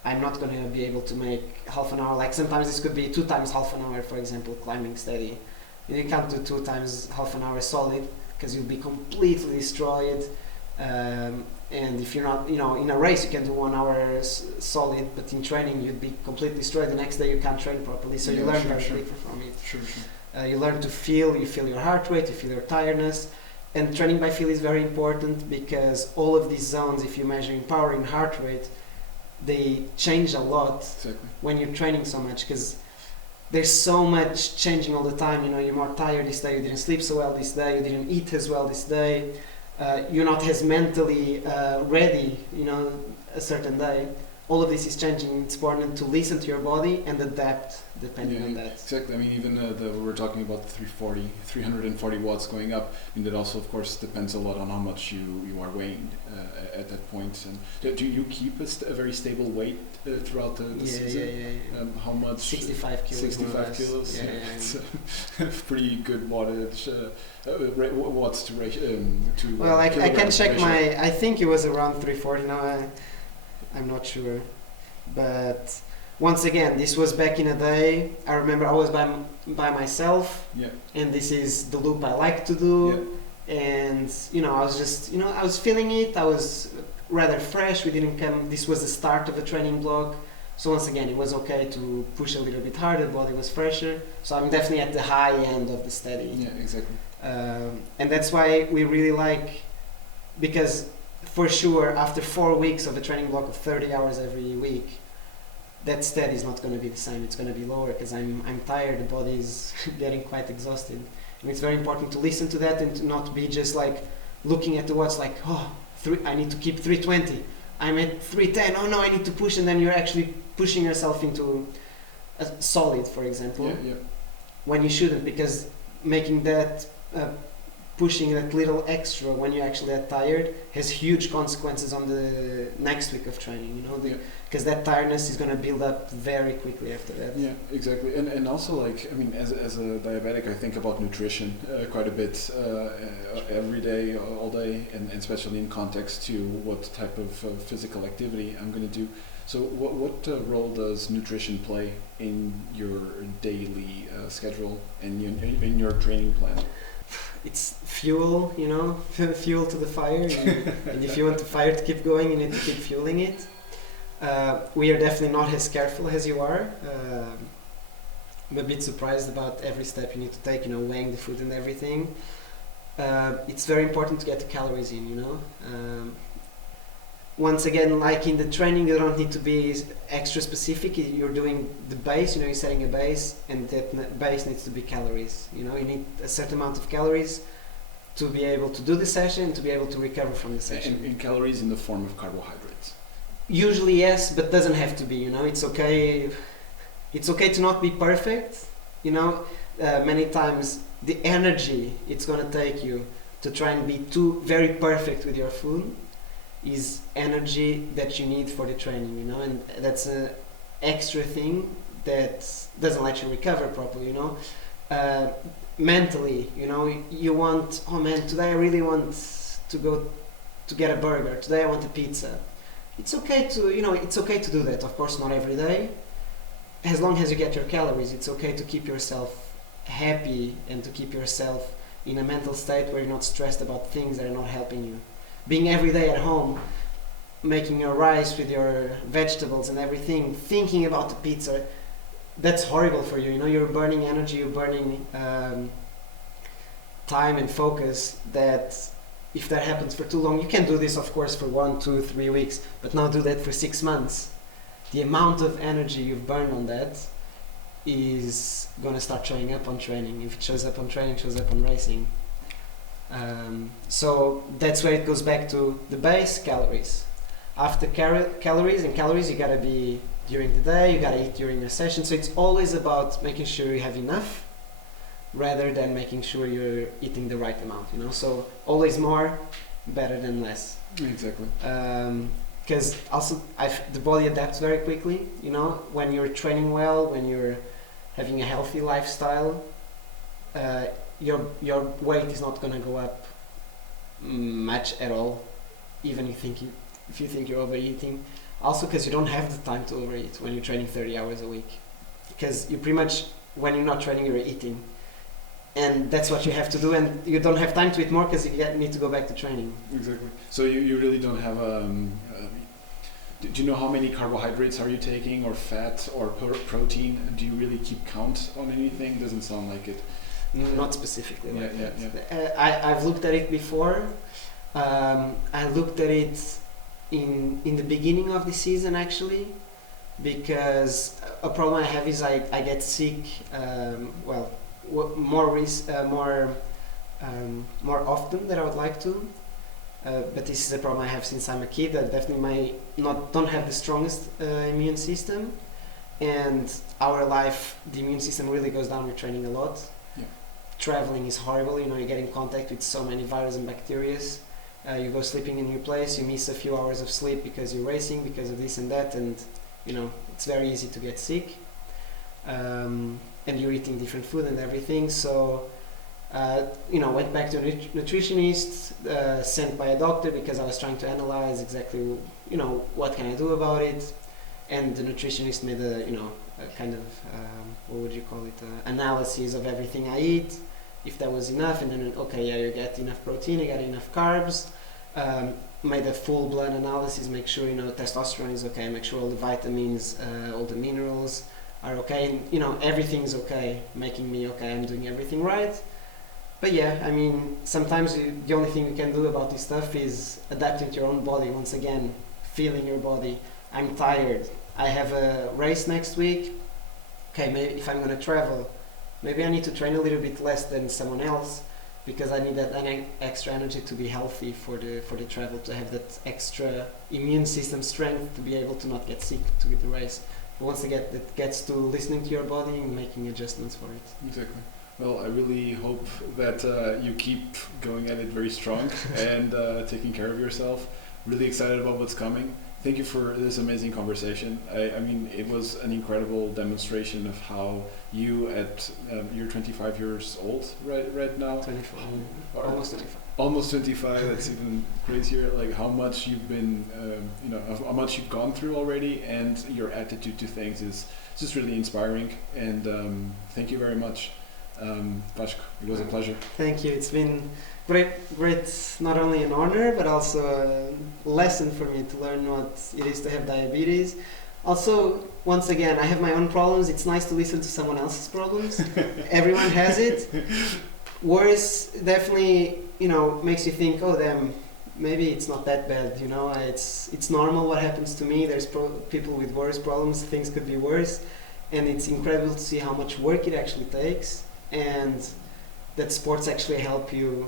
I'm not going to be able to make half an hour. Like sometimes this could be 2 times half an hour, for example, climbing steady. You can't do 2 times half an hour solid because you'll be completely destroyed. And if you're not, in a race you can do 1 hour solid, but in training you'd be completely destroyed. The next day you can't train properly, so you learn very quickly from it. Sure. You learn to feel. You feel your heart rate. You feel your tiredness. And training by feel is very important because all of these zones, if you measure in power and heart rate, they change a lot when you're training so much, because there's so much changing all the time. You're more tired this day, you didn't sleep so well this day, you didn't eat as well this day, you're not as mentally ready, a certain day. All of this is changing. It's important to listen to your body and adapt depending on that. Exactly. I mean, even we're talking about 340 watts going up. That also, of course, depends a lot on how much you are weighing at that point. And do you keep a very stable weight throughout the season? Yeah. How much? 65 kilos. 65 kilos. Yeah. It's a pretty good wattage. Watts to ratio. Well, I can check ratio. I think it was around 340 now. I'm not sure, but once again, this was back in a day. I remember I was by myself, and this is the loop I like to do, and I was just, I was feeling it. I was rather fresh. We didn't come. This was the start of a training block, so once again, it was okay to push a little bit harder. The body was fresher, so I'm definitely at the high end of the steady. Yeah, exactly. And that's why we really like, because for sure, after 4 weeks of a training block of 30 hours every week, that steady is not going to be the same. It's going to be lower because I'm tired. The body is getting quite exhausted. And it's very important to listen to that and to not be just like looking at the watch like, I need to keep 320. I'm at 310. Oh no, I need to push. And then you're actually pushing yourself into a solid, for example, when you shouldn't, because making that pushing that little extra when you're actually that tired has huge consequences on the next week of training, you know, because that tiredness is going to build up very quickly after that. Yeah, exactly. And also, like, I mean, as a diabetic, I think about nutrition quite a bit every day, all day, and especially in context to what type of physical activity I'm going to do. So what role does nutrition play in your daily schedule and in your training plan? It's fuel, you know, fuel to the fire. And if you want the fire to keep going, you need to keep fueling it. We are definitely not as careful as you are. I'm a bit surprised about every step you need to take, you know, weighing the food and everything. It's very important to get the calories in, you know. Once again, like in the training, you don't need to be extra specific. You're doing the base, you know, you're setting a base, and that base needs to be calories. You know, you need a certain amount of calories to be able to do the session, to be able to recover from the session. In calories in the form of carbohydrates? Usually yes, but doesn't have to be, you know. It's okay to not be perfect, you know. Many times the energy it's going to take you to try and be very perfect with your food is energy that you need for the training, you know, and that's an extra thing that doesn't let you recover properly, you know. Mentally, you know, you want, oh man, today I really want to go to get a burger, today I want a pizza. It's okay to, you know, it's okay to do that, of course not every day. As long as you get your calories, it's okay to keep yourself happy and to keep yourself in a mental state where you're not stressed about things that are not helping you. Being every day at home, making your rice with your vegetables and everything, thinking about the pizza, that's horrible for you. You know, you're burning energy, you're burning time and focus. That if that happens for too long, you can do this, of course, for 1, 2, 3 weeks, but now do that for 6 months. The amount of energy you've burned on that is going to start showing up on training. If it shows up on training, it shows up on racing. So that's where it goes back to the base, calories. After calories, you gotta be during the day, you gotta eat during your session. So it's always about making sure you have enough rather than making sure you're eating the right amount, you know. So always more, better than less. Exactly. Because also the body adapts very quickly, you know. When you're training well, when you're having a healthy lifestyle, your weight is not going to go up much at all, even if you think you're overeating. Also because you don't have the time to overeat when you're training 30 hours a week, because you pretty much, when you're not training, you're eating, and that's what you have to do, and you don't have time to eat more because you need to go back to training. Exactly. So you really don't have do you know how many carbohydrates are you taking, or fat, or protein? Do you really keep count on anything? Doesn't sound like it. Not specifically like that. Yeah. I've looked at it before. I looked at it in the beginning of the season, actually, because a problem I have is I get sick more often than I would like to. But this is a problem I have since I'm a kid. I definitely don't have the strongest immune system, and our life, the immune system really goes down with training a lot. Traveling is horrible, you know, you get in contact with so many viruses and bacteria. You go sleeping in a new place, you miss a few hours of sleep because you're racing, because of this and that, and you know, it's very easy to get sick. And you're eating different food and everything, so you know, went back to a nutritionist, sent by a doctor because I was trying to analyze exactly, you know, what can I do about it. And the nutritionist made a kind of, what would you call it, analysis of everything I eat, if that was enough, and then, okay, yeah, you get enough protein, you get enough carbs, made a full blood analysis, make sure, you know, testosterone is okay, make sure all the vitamins, all the minerals are okay, and, you know, everything's okay, making me okay, I'm doing everything right. But yeah, I mean, sometimes the only thing you can do about this stuff is adapting to your own body, once again, feeling your body. I'm tired, I have a race next week, okay, maybe if I'm going to travel, maybe I need to train a little bit less than someone else, because I need that extra energy to be healthy for the travel, to have that extra immune system strength to be able to not get sick to the race. But once again, it gets to listening to your body and making adjustments for it. Exactly. Well, I really hope that you keep going at it very strong and taking care of yourself. Really excited about what's coming. Thank you for this amazing conversation. I mean, it was an incredible demonstration of how you, at you're 25 years old right now. 24, almost 25. Almost 25. That's even crazier. Like how much you've been, how much you've gone through already, and your attitude to things is just really inspiring. And thank you very much, Vasco. It was a pleasure. Thank you. It's been great, not only an honor, but also a lesson for me to learn what it is to have diabetes. Also, once again, I have my own problems. It's nice to listen to someone else's problems. Everyone has it. Worse, definitely, makes you think, oh, damn, maybe it's not that bad, it's normal what happens to me. There's people with worse problems, things could be worse. And it's incredible to see how much work it actually takes, and that sports actually help you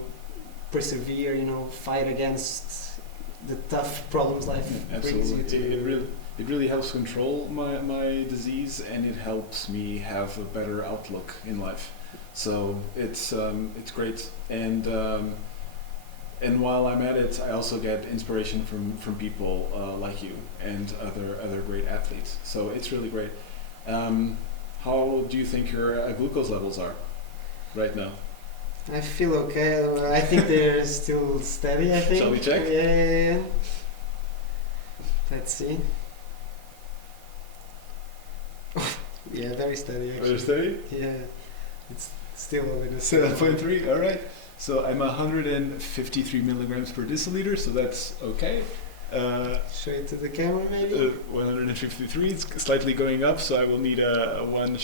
persevere, fight against the tough problems life brings you to. It really helps control my disease, and it helps me have a better outlook in life. So it's great, and while I'm at it, I also get inspiration from people like you and other great athletes. So it's really great. How do you think your glucose levels are right now? I feel okay. I think they're still steady. I think. Shall we check? Yeah. Let's see. Yeah, very steady. Actually. Very steady. Yeah, it's still a little. 7.3. All right. So I'm 153 milligrams per deciliter. So that's okay. Show it to the camera, maybe. 153. It's slightly going up, so I will need a one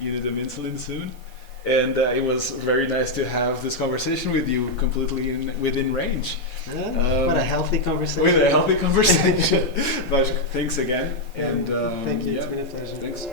unit of insulin soon. And it was very nice to have this conversation with you, completely within range. What a healthy conversation. With a healthy conversation. But thanks again. And thank you. yeah, it's been a pleasure. thanks.